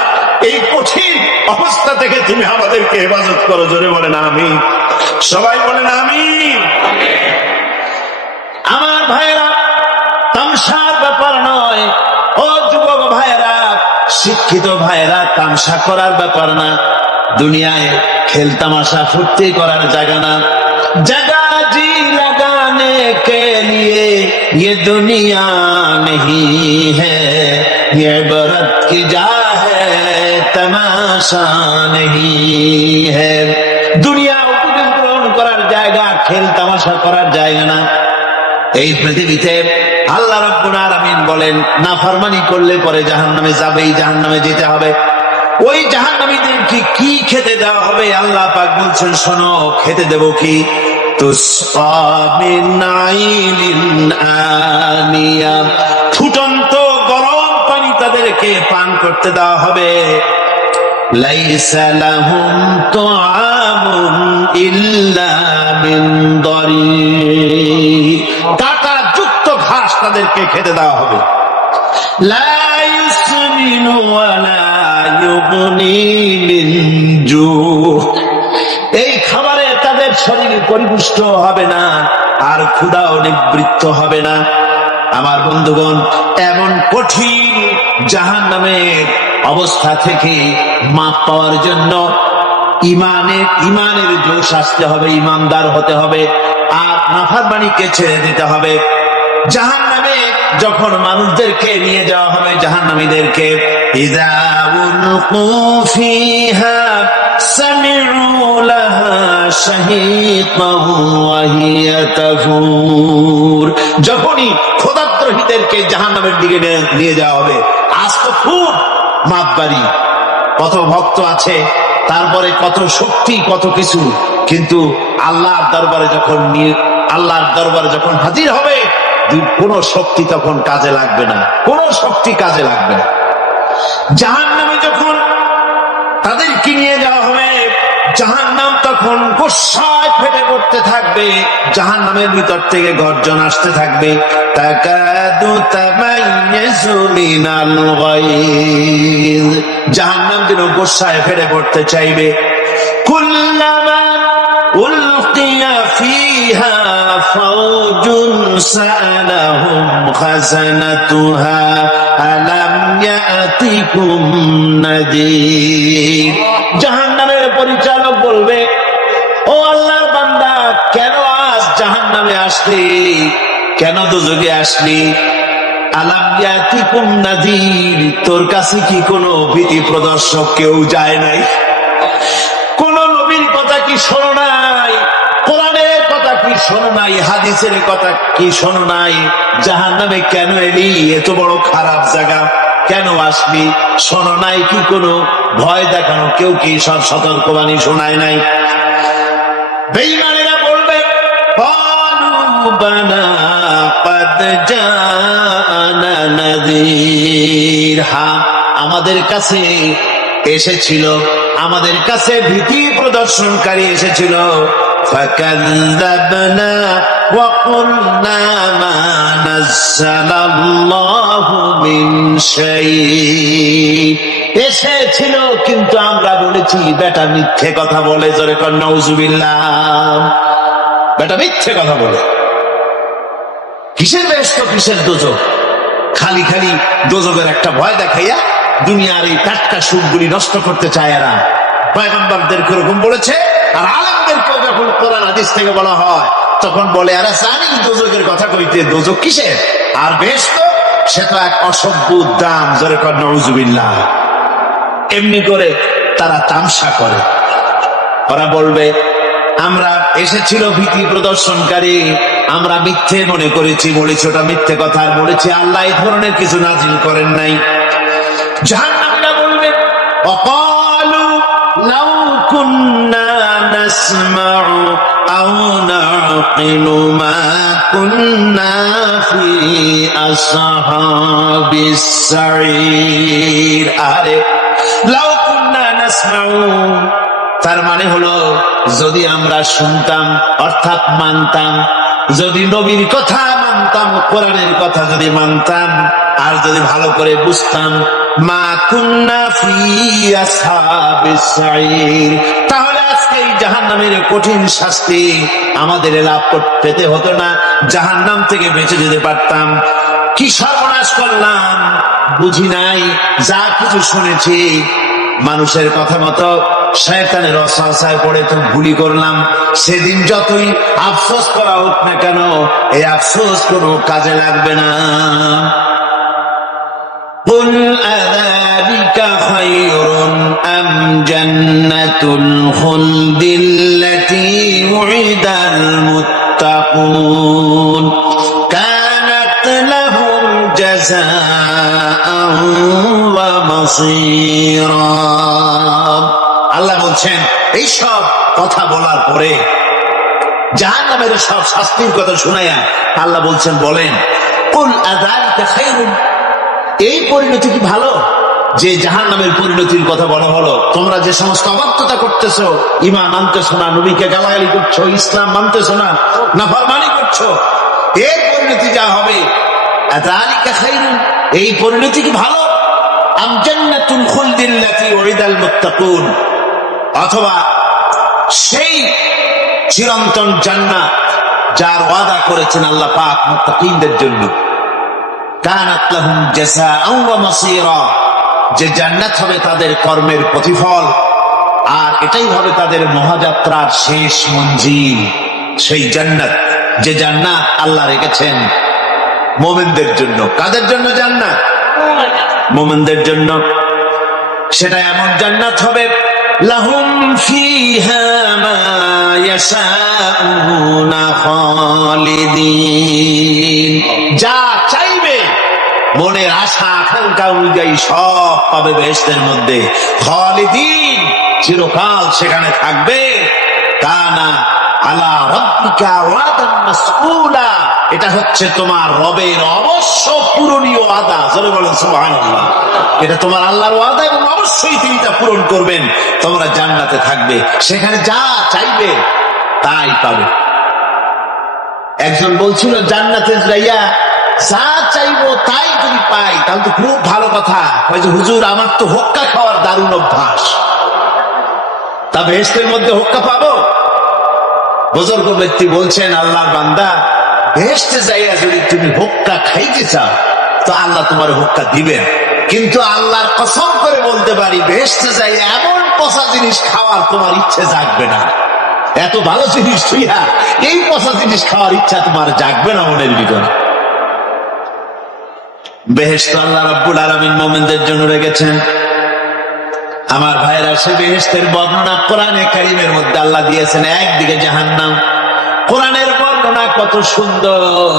এই কঠিন অবস্থা থেকে তুমি আমাদেরকে হেফাজত করো। জোরে বলেন আমিন। সবাই বলেন আমিন। আমার ভাইরা, তামসার ব্যাপার নয়। ও যুবক ভাইরা, শিক্ষিত ভাইরা, তামসা করার ব্যাপার না। দুনিয়ায় খেল তামাশা ফুর্তি করার জায়গা না। जगह जी लगाने के लिए ये दुनिया नहीं है, ये इबरत की जा है तमाशा नहीं है। দুনিয়া উপদেশ গ্রহণ করার জায়গা, খেল তামাশা করার জায়গা না। এই পৃথিবীতে আল্লাহ রাব্বুল আলামিন বলেন, নাফরমানি করলে পরে জাহান্নামে যাবেই, জাহান্নামে যেতে হবে। ওই জাহান্নামীদেরকে কি খেতে দেওয়া হবে? আল্লাহ পাক বলছেন, শোনো, খেতে দেব কি? তুসকা মিন আইনিন আনিয়া, ফুটন্ত গরম পানি তাদেরকে পান করতে দেওয়া হবে। লাইসা লাহুম তুআমুন ইল্লা মিন দারি, কাঁটা যুক্ত ঘাস তাদেরকে খেতে দেওয়া হবে। লা ইউসমিনু ওয়ালা ইউগনি মিন জু, এই খাবারে তাদের শরীর পরিপুষ্ট হবে না, আর ক্ষুধাও নিবৃত্ত হবে না। আমার বন্ধুগণ, এমন কঠিন জাহান্নামের অবস্থা থেকে মাপ পাওয়ার জন্য ইমানের জোশ আসতে হবে, ইমানদার হতে হবে, আর নাফরমানিকে ছেড়ে দিতে হবে। জাহান্নামে যখন মানুষদেরকে নিয়ে যাওয়া হবে, জাহান্নামীদেরকে, ইযা উলকু ফিহা সামিউ লাহা শাহীকান ওয়া হিয়া তাফুর, যখনই ক্ষুধাদ্রহীদেরকে জাহান্নামের দিকে নিয়ে যাওয়া হবে, আজ তো খুব মাপবাড়ি, কত ভক্ত আছে, তারপরে কত শক্তি, কত কিছু, কিন্তু আল্লাহর দরবারে যখন হাজির হবে, কোন শক্তি তখন কাজে লাগবে না, কোন শক্তি কাজে লাগবে না। জাহান্নামে যখন তাদেরকে নিয়ে যাওয়া হবে, জাহান্নাম তখন গোসায় ফেটে পড়তে থাকবে, জাহান্নামের ভিতর থেকে গর্জন আসতে থাকবে, তাকাদু তামাইয়াজু মিনাল গায়জ, জাহান্নাম যেন গোসায় ফেটে পড়তে চাইবে। কুল্লামা سألهم خزنتها ألم يأتكم نذير জাহান্নামের পরিচালক বলবে, ও আল্লাহর বান্দা, কেন আজ জাহান্নামে আসলি, কেন দোজখে আসলি? আলাম ইয়াতিকুম নাযীর, তোর কাছে কি কোনো ভীতি প্রদর্শক কেউ যায় নাই? কোন নবীর কথা কি শোনো নাই? কোরআনের কথা কি শোনো নাই? হাদিসের কথা কি শোনো নাই? জাহান্নামে কেন এলি? এত বড় খারাপ জায়গা কেন আসলি? শোনো নাই কি? কোনো ভয় দেখানো কেউ কি সব সতর্কবাণী শোনায় নাই? বেঈমানেরা বলবে, বানা কদ জানা নাযীর, হ্যাঁ আমাদের কাছে এসেছিল, আমাদের কাছে ভীতি প্রদর্শনকারী এসেছিল। ফাকাযযাবনা ওয়া কুলনা মা নাযালাল্লাহু মিন শাই, এসেছিল কিন্তু আমরা বলেছি বেটা মিথ্যে কথা বলে। জোরে কর নাউযুবিল্লাহ। বেটা মিথ্যে কথা বলে। কিসের বেহেশত, কিসের দোজখ? খালি খালি দোজখের একটা ভয় দেখাইয়া দুনিয়ার এই টাটকা সুখগুলি নষ্ট করতে চায় এরা। পয়গম্বরদের এরকম বলেছে, আর আলেমদেরকেও যখন কোরআন হাদিস থেকে বলা হয় তখন বলে, আরে জানি দোজখের কথা কইতে, দোজখ কিসের? আর বেহেশত সে তো এক অসভ্য উদ্যান। জোরে কর নাউযুবিল্লাহ। এমনি করে তারা তামসা করে। ওরা বলবে, আমরা এসেছিল ভীতি প্রদর্শনকারী, আমরা মিথ্যে মনে করেছি, বলেছি ওটা মিথ্যে কথা, আর বলেছি আল্লাহ এই ধরনের কিছু নাজিল করেন নাই। জাহান্নামীরা বলবে, ওয়াকালু লাউ কুন্না নাসমাউ আও নাকিলু মা কুন্না ফি আসহাবিস সাঈর। আরে লাউ কুন্না নাসমাউ, তার মানে হলো যদি আমরা শুনতাম অর্থাৎ মানতাম, যদি নবীর কথা মানতাম, কোরআনের কথা যদি মানতাম, আর যদি ভালো করে বুঝতাম, মা কুন্না ফি আসহাবিস সাঈর, তাহলে আজকে এই জাহান্নামের কঠিন শাস্তি আমাদের লাভ পেতে হতো না, জাহান্নাম থেকে বেঁচে যেতে পারতাম। কি সর্বনাশ করলাম, বুঝি নাই, যা কিছু শুনেছি মানুষের কথা মতো শয়তানের ওয়াসওয়াসায় পড়ে তো ভুলই করলাম। সেদিন যতই আফসোস করা হোক না কেন, এই আফসোস কোনো কাজে লাগবে না। কুল আযালিকা খায়রুন আম জান্নাতুল খুলদিল্লাতী উইদাল মুত্তাকুন কানাত লাহুম জাযাআন ওয়া মাসীরা। আল্লাহ বলছেন, এইসব কথা বলার পরে জাহান্নামের সব শাস্তির কথা শুনাইয়া আল্লাহ বলছেন, বলেন, কুল আযালিকা খায়রুন, এই পরিণতি কি ভালো যে জাহান্নামের পরিণতির কথা বলা হলো? তোমরা যে সমস্ত অবাধ্যতা করতেছো, ঈমান মানতেছো না, নবীকে গালাগালি করছো, ইসলাম মানতেছো না, নাফরমানি করছো, এর পরিণতি যা হবে, আযালিকা খায়রুন, এই পরিণতি কি ভালো? আম জান্নাতুল খুলদিল্লাতী উইদাল মুত্তাকুন, অথবা সেই চিরন্তন জান্নাত যার ওয়াদা করেছেন আল্লাহ পাক মুত্তাকিনদের জন্য। কানাত লাহুম জাযাআন ওয়া মাসীরা, যে জান্নাত হবে তাদের কর্মের প্রতিফল, আর এটাই হবে তাদের মহাযাত্রার শেষ মঞ্জিল। সেই জান্নাত, যে জান্নাত আল্লাহ রেখেছেন মুমিনদের জন্য। কাদের জন্য জান্নাত? মুমিনদের জন্য। সেটা এমন জান্নাত হবে, লাহুম ফিহা মা ইয়াশাউনা খালিদিন, যা চাইবে মনের আশা আকাঙ্ক্ষা অনুযায়ী সব পাবে বেহেশতের মধ্যে। খালিদিন, চিরকাল সেখানে থাকবে। কানা আলা রাব্বিকা ওয়াদান মাসউলা, এটা হচ্ছে তোমার রবের অবশ্য পূরণীয় ওয়াদা। জোরে বলেন সুবহানাল্লাহ। এটা তোমার আল্লাহর ওয়াদা এবং অবশ্যই তিনি তা পূরণ করবেন। তোমরা জান্নাতে থাকবে, সেখানে যা চাইবে তাই পাবে। একজন বলছিল, জান্নাতে যাইয়া যা চাইবো তাই যদি পাই তাহলে তো খুব ভালো কথা। হুজুর, আমার তো হোক্কা খাওয়ার দারুণ অভ্যাস, তা বেহেশতের মধ্যে হোক্কা পাবো? বুজুর্গ ব্যক্তি বলছেন, আল্লাহর বান্দা, বেহেশতে যাইয়া যদি তুমি হুক্কা খাইতে চাও তো আল্লাহ তোমার হুক্কা দিবেন, কিন্তু আল্লাহর কসম করে বলতে পারি বেহেশতে যাইয়া এমন পচা জিনিস খাওয়ার তোমার ইচ্ছে জাগবে না। এত ভালো জিনিস তুইয়া এই পচা জিনিস খাওয়ার ইচ্ছা তোমার জাগবে না মনের ভিতরে। বেহেশত আল্লাহ রাব্বুল আলামিন মুমিনদের জন্য রেখেছেন। আমার ভাইরা, সে বেহেশতের বর্ণনা কোরআনে কারীমের মধ্যে আল্লাহ দিয়েছেন। একদিকে জাহান্নাম, কোরআনের বর্ণনা কত সুন্দর।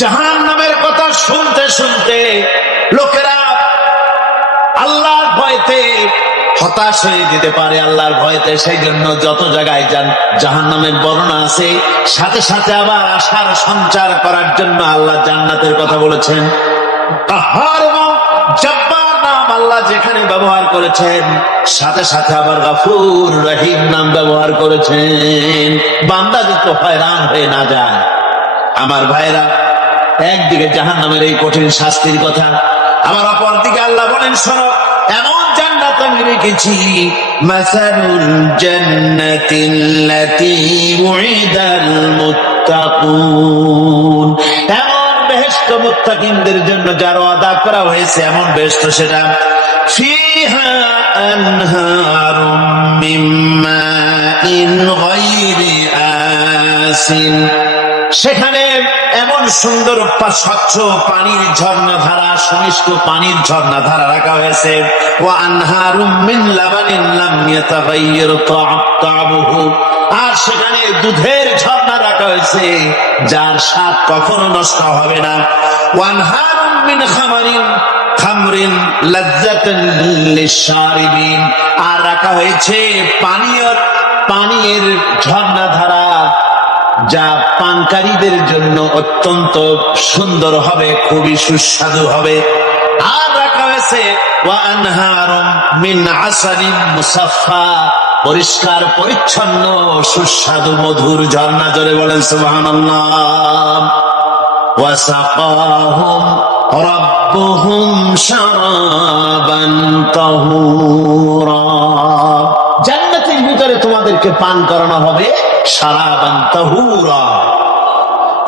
জাহান্নামের কথা শুনতে শুনতে লোকেরা আল্লাহর ভয়তে হতাশ হয়ে যেতে পারে, আল্লাহর ভয়তে। সেই জন্য যত জায়গায় জাহান্নামের বর্ণনা আছে, সাথে সাথে আবার আশার সঞ্চার করার জন্য আল্লাহ জান্নাতের কথা বলেছেন। কাহ্হার এবং জব্বার নাম আল্লাহ যেখানে ব্যবহার করেছেন, সাথে সাথে আবার গফুর রহিম নাম ব্যবহার করেছেন, বান্দা যত হয়রান হয়ে না যায়। আমার ভাইরা, একদিকে জাহান্নামের এই কঠিন শাস্তির কথা, আবার অপর দিকে আল্লাহ বলেন, শোনো, এমন জান্নাত আমি রেখেছি, মাসালুল জান্নাতিল্লাতী উইদাল মুত্তাকুন, এমন বেহেশত মুত্তাকিনদের জন্য যার ওয়াদা করা হয়েছে, এমন বেহেশত সেটা, ফিহা আনহারুম মিন মাইন গায়রি আসিন, সেখানে এমন সুন্দর স্বচ্ছ পানির ঝর্ণাধারা, সুমিষ্ট পানির ঝর্ণাধারা রাখা হয়েছে। ওয়া আনহারুম মিন লাবানিন লাম ইয়াতাগায়্যার তা'আমুহু, আর সেখানে দুধের ঝর্ণা রাখা হয়েছে যার স্বাদ কখনো নষ্ট হবে না। ওয়া আনহারুম মিন খামরিন লাযযাতান লিশ-শারিবিন, আর রাখা হয়েছে পানীয়ের ঝর্ণাধারা যা পানকারীদের জন্য অত্যন্ত সুন্দর হবে, খুবই সুস্বাদু হবে। আর রাখা হয়েছে ওয়া আনহারুম মিন আসালিন মুসাফফা, পরিষ্কার পরিচ্ছন্ন সুস্বাদু মধুর ঝর্ণা। জোরে বলেন সুবহানাল্লাহ। ওয়া সাকাহুম রাব্বুহুম শারাবান তাহুরা, জান্নাতের ভিতরে তোমাদেরকে পান করানো হবে শারাবান তাহুরা,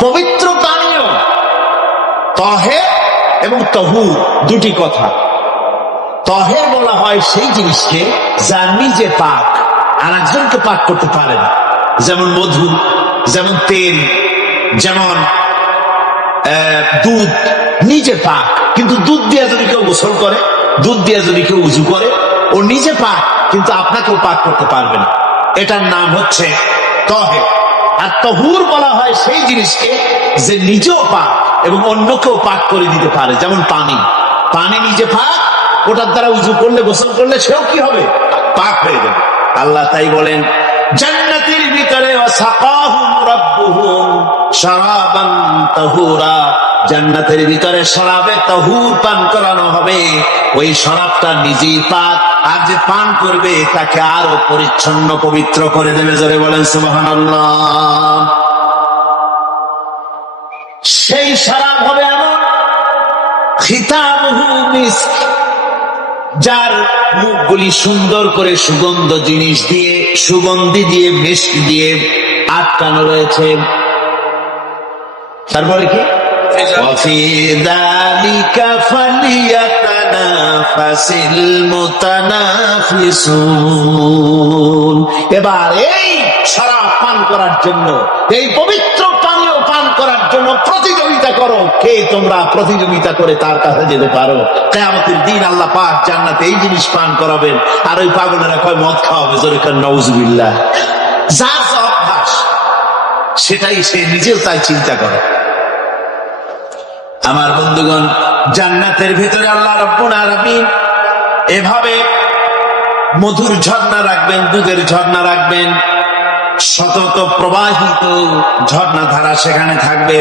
পবিত্র পানীয়। তাহের এবং তাহুর দুটি কথা। তাহের বলা হয় সেই জিনিসকে যা নিজে পাক আর একজনকে পাক করতে পারে না, যেমন মধু, যেমন তেল, যেমন দুধ নিজে পাক, কিন্তু দুধ দিয়ে যদি কেউ গোসল করে, দুধ দিয়ে যদি কেউ উজু করে, ও নিজে পাক, কিন্তু আপনাকেও পাক করতে পারবে না। এটার নাম হচ্ছে তাহের। আর তাহুর বলা হয় সেই জিনিসকে যে নিজেও পাক এবং অন্যকেও পাক করে দিতে পারে, যেমন পানি। পানি নিজে পাক, ওটার দ্বারা উজু করলে, গোসল করলে সেও কি হবে? পাক হয়ে যাবে। আল্লাহ তাই বলেন, জান্নাতের ভিতরে ওয়াসাকাহুম রাব্বুহুম শারাবান তাহুরা, জান্নাতের ভিতরে শরাবে তাহুর পান করানো হবে। ওই শরাবটা নিজেই পাক, আর যে পান করবে তাকে আরো পরিচ্ছন্ন পবিত্র করে দেবে। জোরে বলেন সুবহানাল্লাহ। সেই শরাব হবে এমন, খিতামুহু মিস্ক, যার মুখগুলি সুন্দর করে সুগন্ধ জিনিস দিয়ে, সুগন্ধি দিয়ে, মিস্ক দিয়ে আটকানো রয়েছে। তারপরে কি? وفي ذلك فليتنافس المتنافسون, এবার এই শরাব পান করার জন্য, এই পবিত্র পানীয় পান করার জন্য প্রতিযোগিতা করো। কে তোমরা প্রতিযোগিতা করে তার কাছে যেতে পারো? কিয়ামতের দিন আল্লাহ পাক জান্নাতে এই জিনিস পান করাবেন, আর ওই পাগলেরা কয় মদ খাওয়াবে। জোরে কান নাউজুবিল্লাহ। যার অভ্যাস সেটাই সে নিজেও তাই চিন্তা করে। আমার বন্ধুগণ, জান্নাতের ভিতরে আল্লাহ রাব্বুল আলামিন এভাবে মধুর ঝর্ণা রাখবেন, দুধের ঝর্ণা রাখবেন, সতত প্রবাহিত ঝর্ণা ধারা সেখানে থাকবে।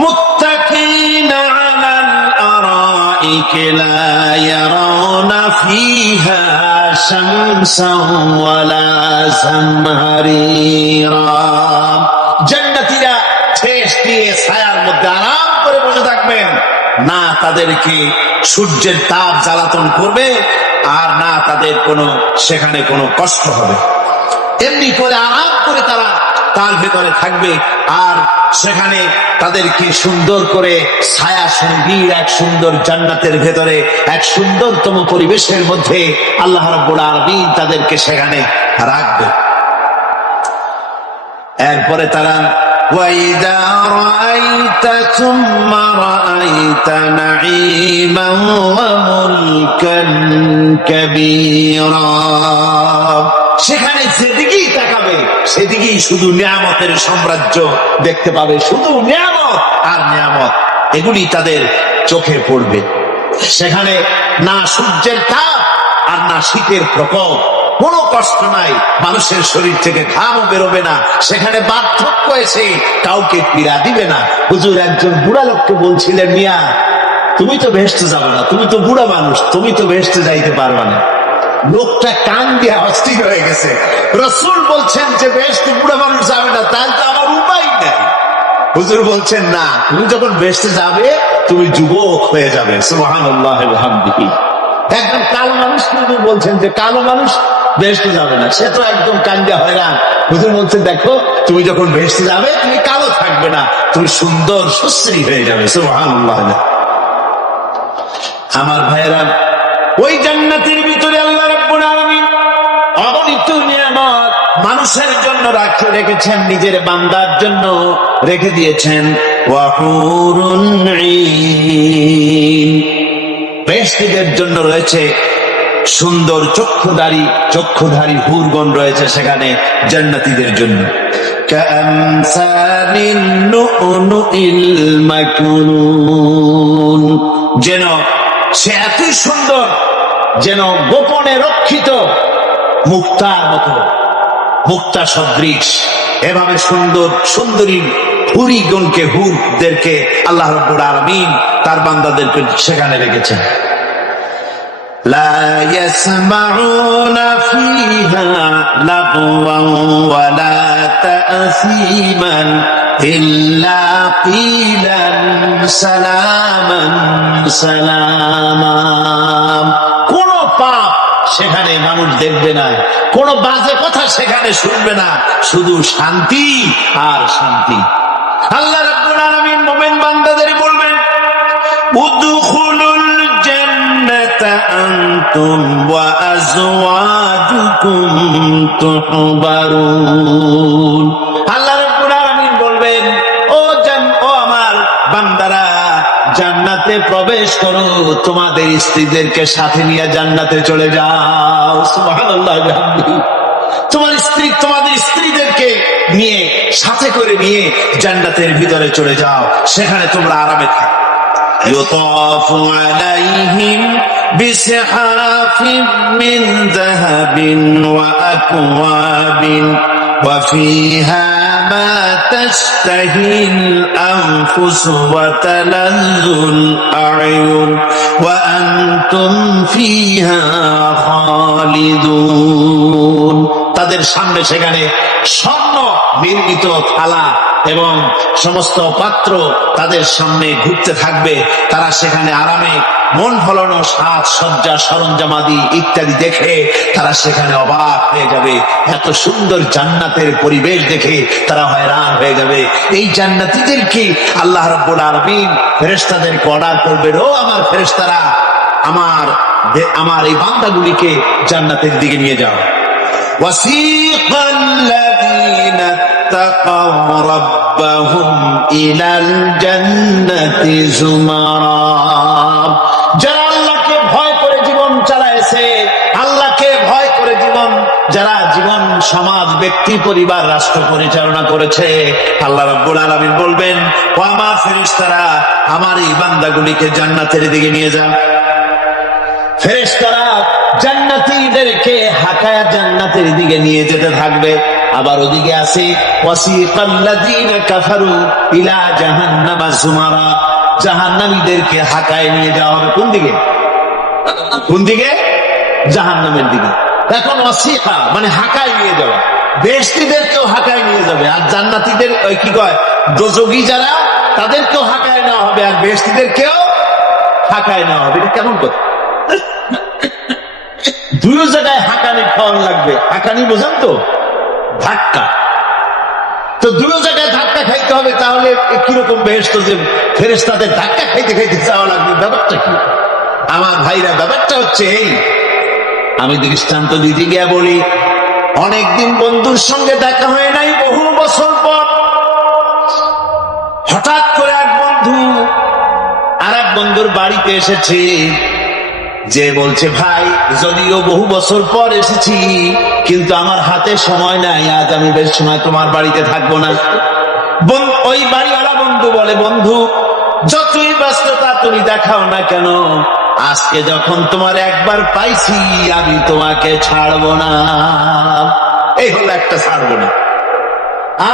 মুত্তাকিনা আলাল আরাইকি লা ইয়ারাউনা ফিহা শামসান ওয়ালা জামহারিরা, জান্নাতীরা ঠেস দিয়ে ছায়ার মধ্যে আরাম করে বসে থাকবেন, না তাদেরকে সূর্যের তাপ জ্বালাতন করবে, আর না তাদের সেখানে কোনো কষ্ট হবে। এমনি করে আরাম করে তারা তার ভেতরে থাকবে। আর সেখানে তাদেরকে সুন্দর করে ছায়া সঙ্গী এক সুন্দর জান্নাতের ভেতরে এক সুন্দরতম পরিবেশের মধ্যে আল্লাহ রাব্বুল আলামিন তাদেরকে সেখানে রাখবে। এরপরে তারা وَإِذَا رَأَيْتَ ثُمَّ رَأَيْتَ نَعِيمًا وَمُلْكًا كَبِيرًا, সেখানে যেদিকেই তাকাবে সেদিকেই শুধু নিয়ামতের সাম্রাজ্য দেখতে পাবে, শুধু নিয়ামত আর নিয়ামত, এগুলি তাদের চোখে পড়বে। সেখানে না সূর্যের তাপ আর না শীতের প্রকোপ, কোনো কষ্ট নাই, মানুষের শরীর থেকে ঘামও বেরোবে না, সেখানে বার্ধক্য এসে কাউকে পীড়া দিবে না। হুজুর একজন বুড়া লোককে বলছিলেন, মিয়া তুমি তো বেহেশতে যাবে না, তুমি তো বুড়া মানুষ, তুমি তো বেহেশতে যাইতে পারবে না। লোকটা কান দিয়ে অস্থির হয়ে গেছে। রাসূল বলছেন যে বেহেশতে বুড়া মানুষ যাবে না, তাহলে তো আমার উপায় নাই। হুজুর বলছেন না, তুমি যখন বেহেশতে যাবে তুমি যুবক হয়ে যাবে। সুবহানাল্লাহি ওয়া বিহামদিহি। একজন কালো মানুষ বলছেন যে কালো মানুষ বেহেশতে যাবে না, সে তো একদম কান্দা হয়রান। হুজুর বলছেন দেখো তুমি যখন বেহেশতে যাবে তুমি কালো থাকবে না, তুমি সুন্দর সুশ্রী হয়ে যাবে। সুবহানাল্লাহ। আমার ভাইয়েরা, ওই জান্নাতের ভিতরে আল্লাহ রাব্বুল আলামিন অগণিত নিয়ামত মানুষের জন্য রেখেছেন, নিজের বান্দার জন্য রেখে দিয়েছেন। ওয়া হুরুন ঈন, বেহেশতীদের জন্য রয়েছে সুন্দর চক্ষুধারী হুরগণ রয়েছে সেখানে জান্নাতীদের জন্য। কাআমসালিন লুউলুইল মাকনুন, যেন সে এতই সুন্দর, যেন গোপনে রক্ষিত মুক্তার মতো, মুক্তা সদৃশ। এভাবে সুন্দরী হুরদেরকে আল্লাহ রাব্বুল আলামিন তার বান্দাদেরকে সেখানে রেখেছেন। লা ইয়াসমাউনা ফিহা লাগওয়ান ওয়ালা তা'সীমান ইল্লা কিলান সালামান সালামা, কোন পাপ সেখানে মানুষ দেখবে না, কোন বাজে কথা সেখানে শুনবে না, শুধু শান্তি আর শান্তি। আল্লাহ রাব্বুল আলামিন মুমিন বান্দাদের বলবেন, উদখুলুল জান্নাতা আনতুম ওয়া আজওয়াজুকুম তুহবারুন। আল্লাহ রাব্বুল আলামিন বলবেন, ও আমার বান্দারা জান্নাতে প্রবেশ করো, তোমাদের স্ত্রীদেরকে সাথে নিয়ে জান্নাতে চলে যাও। সুবহানাল্লাহ। তোমাদের স্ত্রীদেরকে নিয়ে সাথে করে নিয়ে জান্নাতের ভিতরে চলে যাও, সেখানে তোমরা আরামে থাকো। ইউতাফু আলাইহিম বিসহাফিন মিন যাহাবিন ওয়া আকওয়াবিন ওয়া ফিহা মা তাশতাহিল আনফুসু ওয়া তালাজ্জুল আ'য়ুন ওয়া আনতুম ফিহা খালিদুন। তাদের সামনে সেখানে স্বর্ণ নির্মিত থালা এবং সমস্ত পাত্র তাদের সামনে ঘুরতে থাকবে। তারা সেখানে আরামে মন ভোলানো সাজ সজ্জা সরঞ্জামাদি ইত্যাদি দেখে তারা সেখানে অবাক হয়ে যাবে। এত সুন্দর জান্নাতের পরিবেশ দেখে তারা হয়রান হয়ে যাবে। এই জান্নাতীদেরকে আল্লাহ রাব্বুল আলামিন ফেরেশতাদেরকে অর্ডার করবেন, ও আমার ফেরেশতারা, আমার এই বান্দাগুলিকে জান্নাতের দিকে নিয়ে যাও। وَسِيقَ الَّذِينَ اتَّقَوْا رَبَّهُمْ إِلَى الْجَنَّةِ زُمَرًا, যারা আল্লাহকে ভয় করে জীবন চালাইছে, আল্লাহকে ভয় করে যারা জীবন সমাজ ব্যক্তি পরিবার রাষ্ট্র পরিচালনা করেছে, আল্লাহ রাব্বুল আলামিন বলবেন, ও আমার ফেরেশতারা, আমার এই বান্দাগুলিকে জান্নাতের দিকে নিয়ে যাও। ফেরেশতারা জান্নাতীদেরকে হাঁকায়া জান্নাতের দিকে নিয়ে যেতে থাকবে। আবার ওদিকে আছে ওয়াসিকাল্লাযীনা কাফারু ইলা জাহান্নামা যুমারা, জাহান্নামীদেরকে হাঁকায় নিয়ে যাওয়া হবে কোন দিকে? জাহান্নামের দিকে। এখন ওয়াসিকা মানে হাঁকায় নিয়ে যাওয়া, বেহেশতীদেরকেও হাঁকায় নিয়ে যাবে, আর জান্নাতীদের কি কয় দোজখী যারা তাদেরকেও হাঁকায় নেওয়া হবে, আর বেহেশতীদেরকেও হাঁকায় নেওয়া হবে। এটা কেমন কথা? দুই জায়গায় হাঁকানি খাওয়ান লাগবে। হাঁকানি বোঝেন তো? ধাক্কা। তো দুটো জায়গায় ধাক্কা খাইতে হবে, তাহলে কিরকম বেহেশত যে ফেরেশতাদের ধাক্কা খাইতে খাইতে যাওয়া লাগবে, ব্যাপারটা কি? আমার ভাইরা, ব্যাপারটা হচ্ছে এই, আমি দৃষ্টান্ত দিতে গিয়া বলি, অনেকদিন বন্ধুর সঙ্গে দেখা হয় নাই, বহু বছর পর হঠাৎ করে এক বন্ধু আর এক বন্ধুর বাড়িতে এসেছে, যে বলছে, ভাই যদিও বহু বছর পর এসেছি, কিন্তু আমার হাতে সময় নাই, আজ আমি বেশ সময় তোমার বাড়িতে থাকবো না। ওই বাড়িওয়ালা বন্ধু বলে, বন্ধু যতই ব্যস্ততা তুমি দেখাও না কেন, আজকে যখন তোমার একবার পাইছি, আমি তোমাকে ছাড়বো না। এই হলো একটা ছাড়বো না।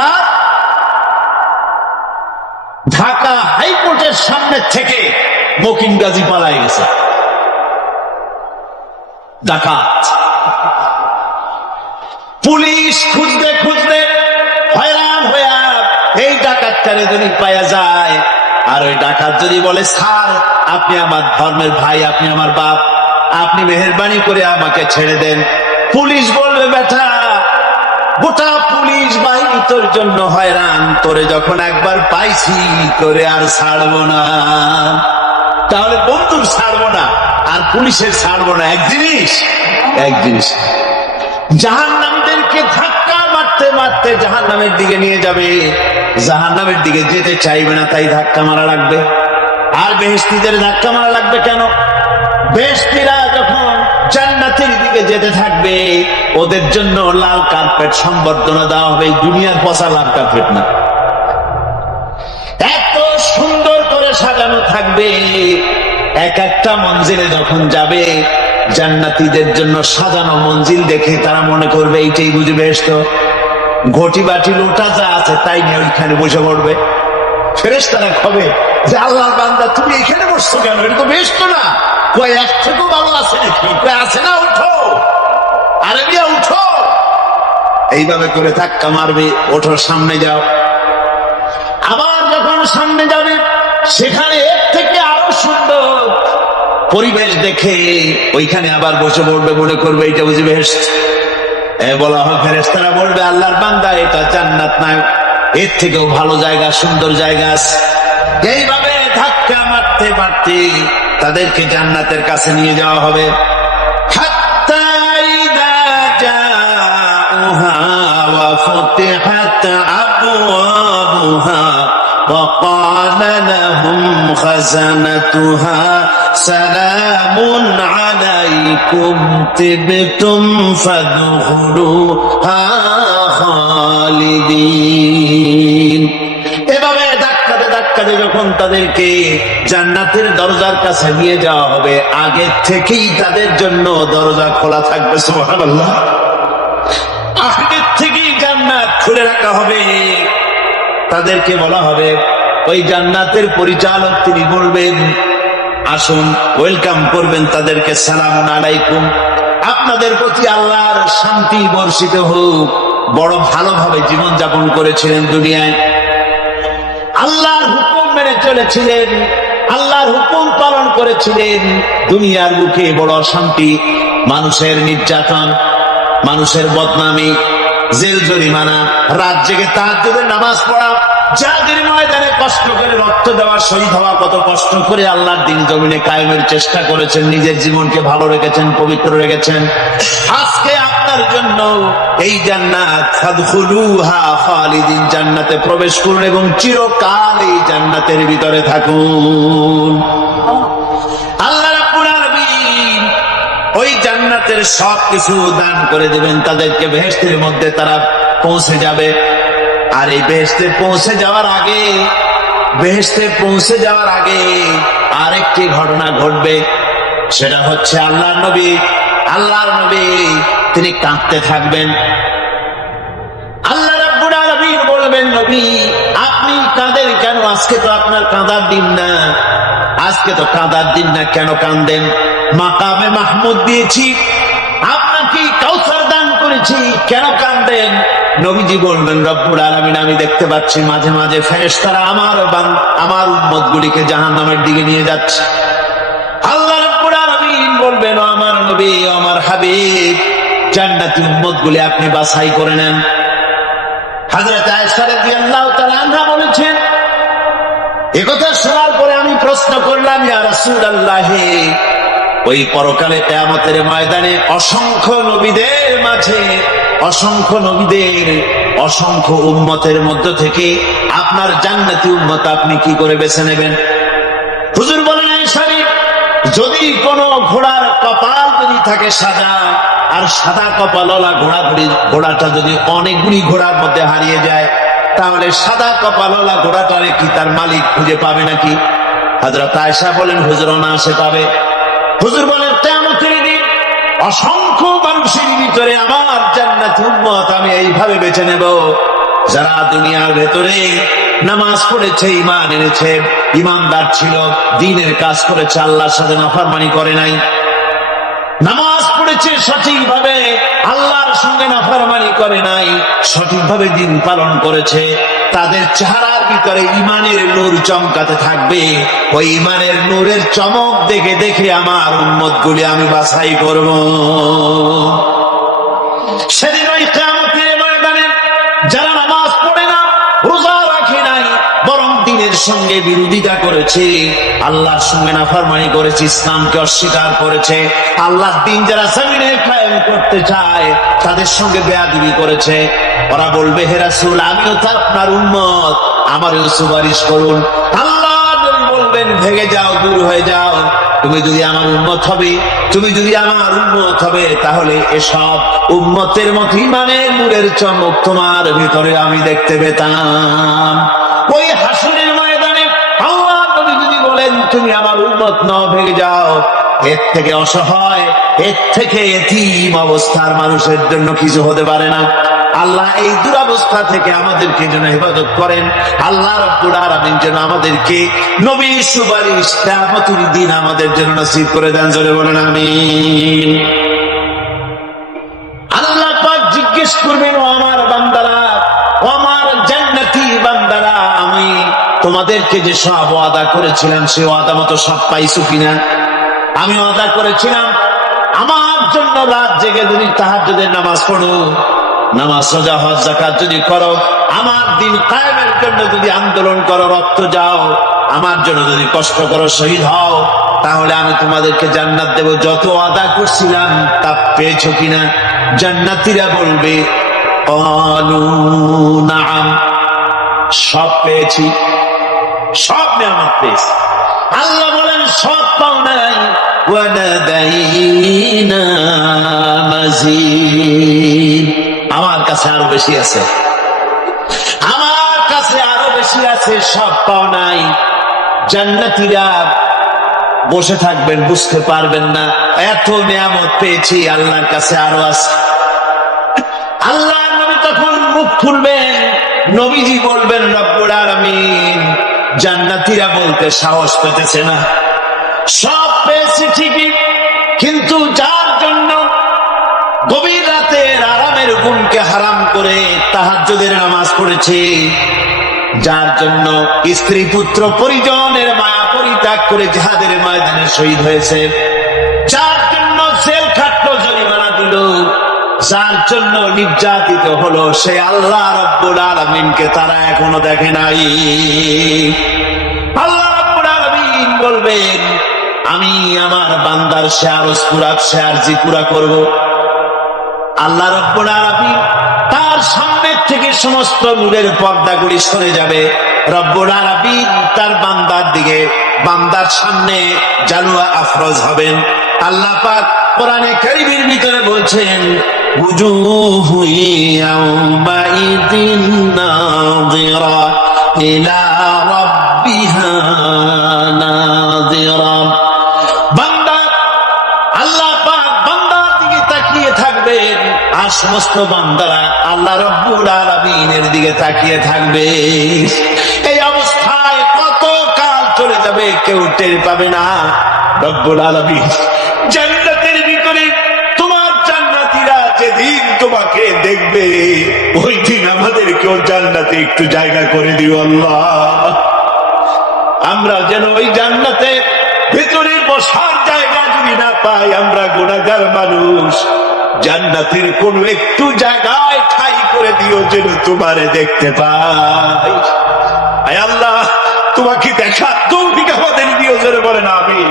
আর ঢাকা হাইকোর্টের সামনে থেকে মকিম গাজী পালাই গেছে, ডাকাত। পুলিশ খুঁজতে খুঁজতে হয়রান হইয়া এই ডাকাতটারে যদি পাওয়া যায়, আর ওই ডাকাত যদি বলে, স্যার আপনি আমার ধর্মের ভাই, আপনি আমার বাপ, আপনি মেহেরবানি করে আমাকে ছেড়ে দেন, পুলিশ বলবে, বেটা গোটা পুলিশ বাহিনী তোর জন্য হয়রান, তোরে যখন একবার পাইছি তোরে আর ছাড়বো না। তাহলে বন্ধুর ছাড়বো না আর পুলিশের ছাড়বো না এক জিনিস, এক জিনিস। জাহান্নামীদেরকে ধাক্কা মারতে মারতে জাহান্নামের দিকে নিয়ে যাবে, জাহান্নামের দিকে যেতে চাইবে না, তাই ধাক্কা মারা লাগবে। আর বেহেশতীদের ধাক্কা মারা লাগবে কেন? বেহেশতীরা যখন জান্নাতের দিকে যেতে থাকবে, ওদের জন্য লাল কার্পেট সম্বর্ধনা দেওয়া হবে, দুনিয়ার পচা লাল কার্পেট না, এত সুন্দর করে সাজানো থাকবে। এক একটা মঞ্জিলে যখন যাবে, জান্নাতীদের জন্য সাজানো মঞ্জিল দেখে তারা মনে করবে এইটাই বুঝে বেহেশত। ঘটি বাটি লোটা যা আছে তাই নিয়ে ওইখানে বসে পড়বে। ফেরেশতারা কবে যে, আল্লাহর বান্দা তুমি এখানে বসছো কেন, এটা তো বেহেশত না। কয় এক থেকেও ভালো আছে নাকি? কয় আছে না, উঠো আরবিয়া উঠো। এইভাবে করে ধাক্কা মারবে, ওঠো সামনে যাও। আবার যখন সামনে যাবে, সেখানে এর থেকে আরো সুন্দর পরিবেশ দেখে ওইখানে আবার বসে পড়বে, মনে করবে এটা বুঝি বেহেশত। বলা হয়, ফেরেশতারা বলবে, আল্লাহর বান্দা এটা জান্নাত না, এর থেকেও ভালো জায়গা, সুন্দর জায়গা আছে। এইভাবে ধাক্কা মারতে মারতে তাদেরকে জান্নাতের কাছে নিয়ে যাওয়া হবে। হাত্তা ইযা জাউহা ওয়া ফুতিহাত আবওয়াবুহা ওয়া ক্বালা লাহুম খাযানাতুহা সালামুন আলাইকুম তিবতুম ফাদখুলুহা খালিদিন। এভাবে ধাক্কাতে ধাক্কাতে যখন তাদেরকে জান্নাতের দরজার কাছে নিয়ে যাওয়া হবে, আগে থেকেই তাদের জন্য দরজা খোলা থাকবে। সুবহানাল্লাহ, আগে থেকেই জান্নাত খুলে রাখা হবে। তাদেরকে বলা হবে, ওই জান্নাতের পরিচালক তিনি বলবেন, আসুন, ওয়েলকাম করবেন তাদেরকে, সালামুন আলাইকুম, আপনাদের প্রতি আল্লাহর শান্তি বর্ষিত হোক। বড় ভালোভাবে জীবন যাপন করেছিলেন দুনিয়ায়, আল্লাহর হুকুম মেনে চলেছিলেন, আল্লাহর হুকুম পালন করেছিলেন। দুনিয়ার বুকে বড় অশান্তি, মানুষের নির্যাতন, মানুষের বদনামি, জেল জরিমানা, রাত জেগে তাহাজ্জুদের নামাজ পড়া, জাহাদের ময়দানে কষ্ট করে রক্ত দেওয়া, শহীদ হওয়া, কত কষ্ট করে আল্লাহর দিন জমিনে কায়েমের চেষ্টা করেছেন, নিজের জীবনকে ভালো রেখেছেন, পবিত্র রেখেছেন। আজকে আপনার জন্য এই জান্নাত, ফাদখুলুহা খালিদিন, জান্নাতে প্রবেশ করুন এবং চিরকাল এই জান্নাতের ভিতরে থাকুন। আল্লাহ রাব্বুল আলামিন ওই জান্নাতের সবকিছু দান করে দেবেন তাদেরকে, বেহেশতের মধ্যে তারা পৌঁছে যাবে। আর এই বেহেশতে পৌঁছে যাওয়ার আগে আরেকটি ঘটনা ঘটবে। সেটা হচ্ছে আল্লাহর নবী তিনি কাঁদতে থাকবেন। আল্লাহ রাব্বুল আলামিন বলবেন, নবী আপনি কাঁদেন কেন? আজকে তো আপনার কাঁদার দিন না, আজকে তো কাঁদার দিন না, কেন কাঁদেন? মাকামে মাহমুদ দিয়েছি, আপনাকে কাউসার দান করেছি, কেন কাঁদেন? নবীজি বলবেন, রব্বুল আলামিন আমি দেখতে পাচ্ছি মাঝে মাঝে ফেরেশতারা আমার উম্মত গুলিকে জাহান্নামের দিকে নিয়ে যাচ্ছে। আল্লাহ রাব্বুল আলামিন বলবেন, ও আমার নবী, ও আমার হাবিব, জান্নাতি উম্মত গুলি আপনি বাছাই করে নেন। হযরত আয়েশা রাদিয়াল্লাহু তাআলা আনহা বলেছেন, একথা শোনার পরে আমি প্রশ্ন করলাম, ইয়া রাসূলুল্লাহ, ওই পরকালে কিয়ামতের ময়দানে অসংখ্য নবীদের মাঝে, অসংখ্য নবীদের অসংখ্য উম্মতের মধ্য থেকে আপনার জান্নাতি উম্মত আপনি কি করে বেছে নেবেন? হুজুর বলেন, আয়েশা, যদি কোনো ঘোড়ার কপাল যদি থাকে সাদা, আর সাদা কপালওয়ালা ঘোড়াটা যদি অনেকগুলি ঘোড়ার মধ্যে হারিয়ে যায়, তাহলে সাদা কপালওয়ালা ঘোড়াটারে কি তার মালিক খুঁজে পাবে নাকি? হযরত আয়েশা বলেন, হুজুর অনায়াসে পাবে। হুজুর বলেন, কিয়ামতের দিন অসংখ্য মানুষের ভিতরে আমার জান্নাতি উম্মত আমি এইভাবে বেছে নেব, যারা দুনিয়ার ভেতরে নামাজ পড়েছে, ঈমান এনেছে, ঈমানদার ছিল, দ্বীনের কাজ করেছে, আল্লাহর সাথে নাফরমানি করে নাই, নামাজ পড়েছে সঠিকভাবে, আল্লাহর সঙ্গে নাফরমানি করে নাই, সঠিকভাবে দ্বীন পালন করেছে, তাদের চেহারার ভিতরে ঈমানের নূর চমকাতে থাকবে। ওই ঈমানের নূরের চমক দেখে দেখে আমার উম্মতগুলি আমি বাছাই করব। সেদিন ওই কিয়ামতের ময়দানে যারা নামাজ পড়ে না, রোজা রাখে নাই, বরং দ্বীনের সঙ্গে বিরোধিতা করেছে, আল্লাহর সঙ্গে নাফরমানি করেছে, ইসলামকে অস্বীকার করেছে, আল্লাহর দ্বীন যারা জমিনে কায়েম করতে চায় তাদের সঙ্গে বেয়াদবি করেছে, ওরা বলবে, হে রাসূল, আমিও তো আপনার উম্মত, আমারও সুপারিশ করুন। আল্লাহ নবী বলবেন, ভেগে যাও, দূর হয়ে যাও, তুমি যদি আমার উম্মত হবে, তুমি যদি আমার উম্মত হবে, তাহলে এসব উম্মতের মতো ঈমানের নূরের চমক তোমার ভিতরে আমি দেখতে পেতাম। ওই হাসরের ময়দানে আল্লাহ নবী যদি বলেন, তুমি আমার উম্মত নও, ভেগে যাও, এর থেকে অসহায়, এর থেকে এতিম অবস্থার মানুষের জন্য কিছু হতে পারে না। আল্লাহ এই দুরবস্থা থেকে আমাদেরকে যেন হেফাজত করেন। আল্লাহ রাব্বুল আলামিন যেন আমাদেরকে নবীর সুপারিশ কিয়ামতের দিন আমাদের জন্য নসিব করে দেন। জোরে বলেন আমিন। আল্লাহ পাক জিজ্ঞেস করবেন, ও আমার বান্দারা, ও আমার জান্নাতি বান্দারা, আমি তোমাদেরকে যে সব ওয়াদা করেছিলাম সে ওয়াদা মতো সব পাইছো কিনা? আমি ওয়াদা করেছিলাম আমার জন্য রাত জেগে যদি তাহাজ্জুদের নামাজ পড়ো, নামাজ, রোজা, হজ, যাকাত যদি করো, আমার দিন কায়েমের জন্য যদি আন্দোলন করো, রক্ত যাও, আমার জন্য যদি কষ্ট করো, শহীদ হও, তাহলে আমি তোমাদেরকে জান্নাত দেব। যত ওয়াদা করছিলাম তা পেয়েছো কিনা? জান্নাতীরা বলবে, ক্বালু নাআম, সব পেয়েছি, সব নিয়ামত পেয়েছি। আল্লাহ বলেন, সব পাও নাই, ওয়ালাদাইনা মাজিদ, আমার কাছে আরো বেশি আছে, আমার কাছে আরো বেশি আছে, সব পাও নাই। জান্নাতীরা বসে থাকবেন, বুঝতে পারবেন না, এত নিয়ামত পেয়েছি, আল্লাহর কাছে আরো আছে। আল্লাহ নবী তখন মুখ খুলবেন, নবীজি বলবেন, রব্বুল আলামিন, জান্নাতীরা বলতে সাহস পেতেছে না, সব পেয়েছি ঠিকই, কিন্তু যার জন্য গভীর রাতের আরামের ঘুমকে হারাম করে তাহাজ্জুদের নামাজ পড়েছে, যার জন্য স্ত্রী পুত্র পরিজনের মায়া পরিত্যাগ করে জিহাদের ময়দানে শহীদ হয়েছে, যার জন্য জেল খাটলো, জরিমানা দিল, যার জন্য নির্যাতিত হলো, সে আল্লাহ রাব্বুল আলামিনকে তারা এখনো দেখে নাই। আল্লাহ রাব্বুল আলামিন বলবেন, আমি আমার বান্দার সে আরজ পুরা, সে আরজি পুরা করব। আল্লাহ রাব্বুল আলামিন তার সামনে থেকে সমস্ত নূরের পর্দাগুলি সরে যাবে। রব্বুল আলামিন তার বান্দার দিকে, বান্দার সামনে জালওয়া আফরোজ হবেন। আল্লাহ পাক কোরআনে কারীমের ভিতরে বলছেন, উজুহু ইয়াওমাইযিন নাযিরা ইলা রাব্বিহা নাযিরা। বান্দা, আল্লাহ পাক বান্দার দিকে তাকিয়ে থাকবেন, আর সমস্ত বান্দারা আল্লাহ রাব্বুল আলামিনের দিকে তাকিয়ে থাকবে। এই অবস্থায় কত কাল চলে যাবে কেউ টের পাবে না। রব্বুল আলামিন জান্নাতের ভিতরে তোমার জান্নাতীরা যেদিন তোমাকে দেখবে, ওই দিন আমাদেরকেও জান্নাতে একটু জায়গা করে দিও আল্লাহ। আমরা যেন ওই জান্নাতে ভিতরে বসার জায়গা যদি না পাই, আমরা গুনাহগার মানুষ, জান্নাতের কোন একটু জায়গায় ঠাই করে দিও যেন তোমারে দেখতে পাই। আয় আল্লাহ, তোমাকে দেখা তৌফিক আমাদের দিও, জোরে বলেন আমিন।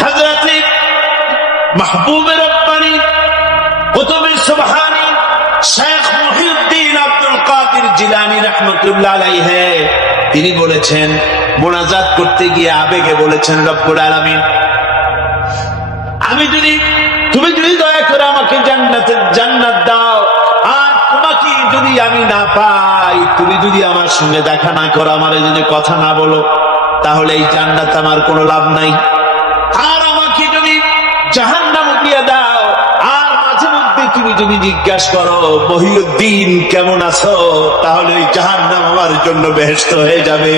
হযরতে মাহবুবে রব্বানী কুতুবে সুবহানী শেখ মুহিউদ্দিন আব্দুল কাদের জিলানী রাহমাতুল্লাহ আলাইহি তিনি বলেছেন, মোনাজাত করতে গিয়ে আবেগে বলেছেন, রব্বুল আলামিন তুমি যদি দয়া করে আমাকে জান্নাত দাও, আর তোমাকে যদি আমি না পাই, তুমি যদি আমার সঙ্গে দেখা না করো, আমার যদি কথা না বলো, তাহলে এই জান্নাত আমার কোনো লাভ নাই। আর আমাকে যদি জাহান্নাম দিয়ে দাও, আর মাঝে মধ্যে তুমি যদি জিজ্ঞাসা করো মহিউদ্দিন কেমন আছো, তাহলে এই জাহান্নাম আমার জন্য বেহেশত হয়ে যাবে।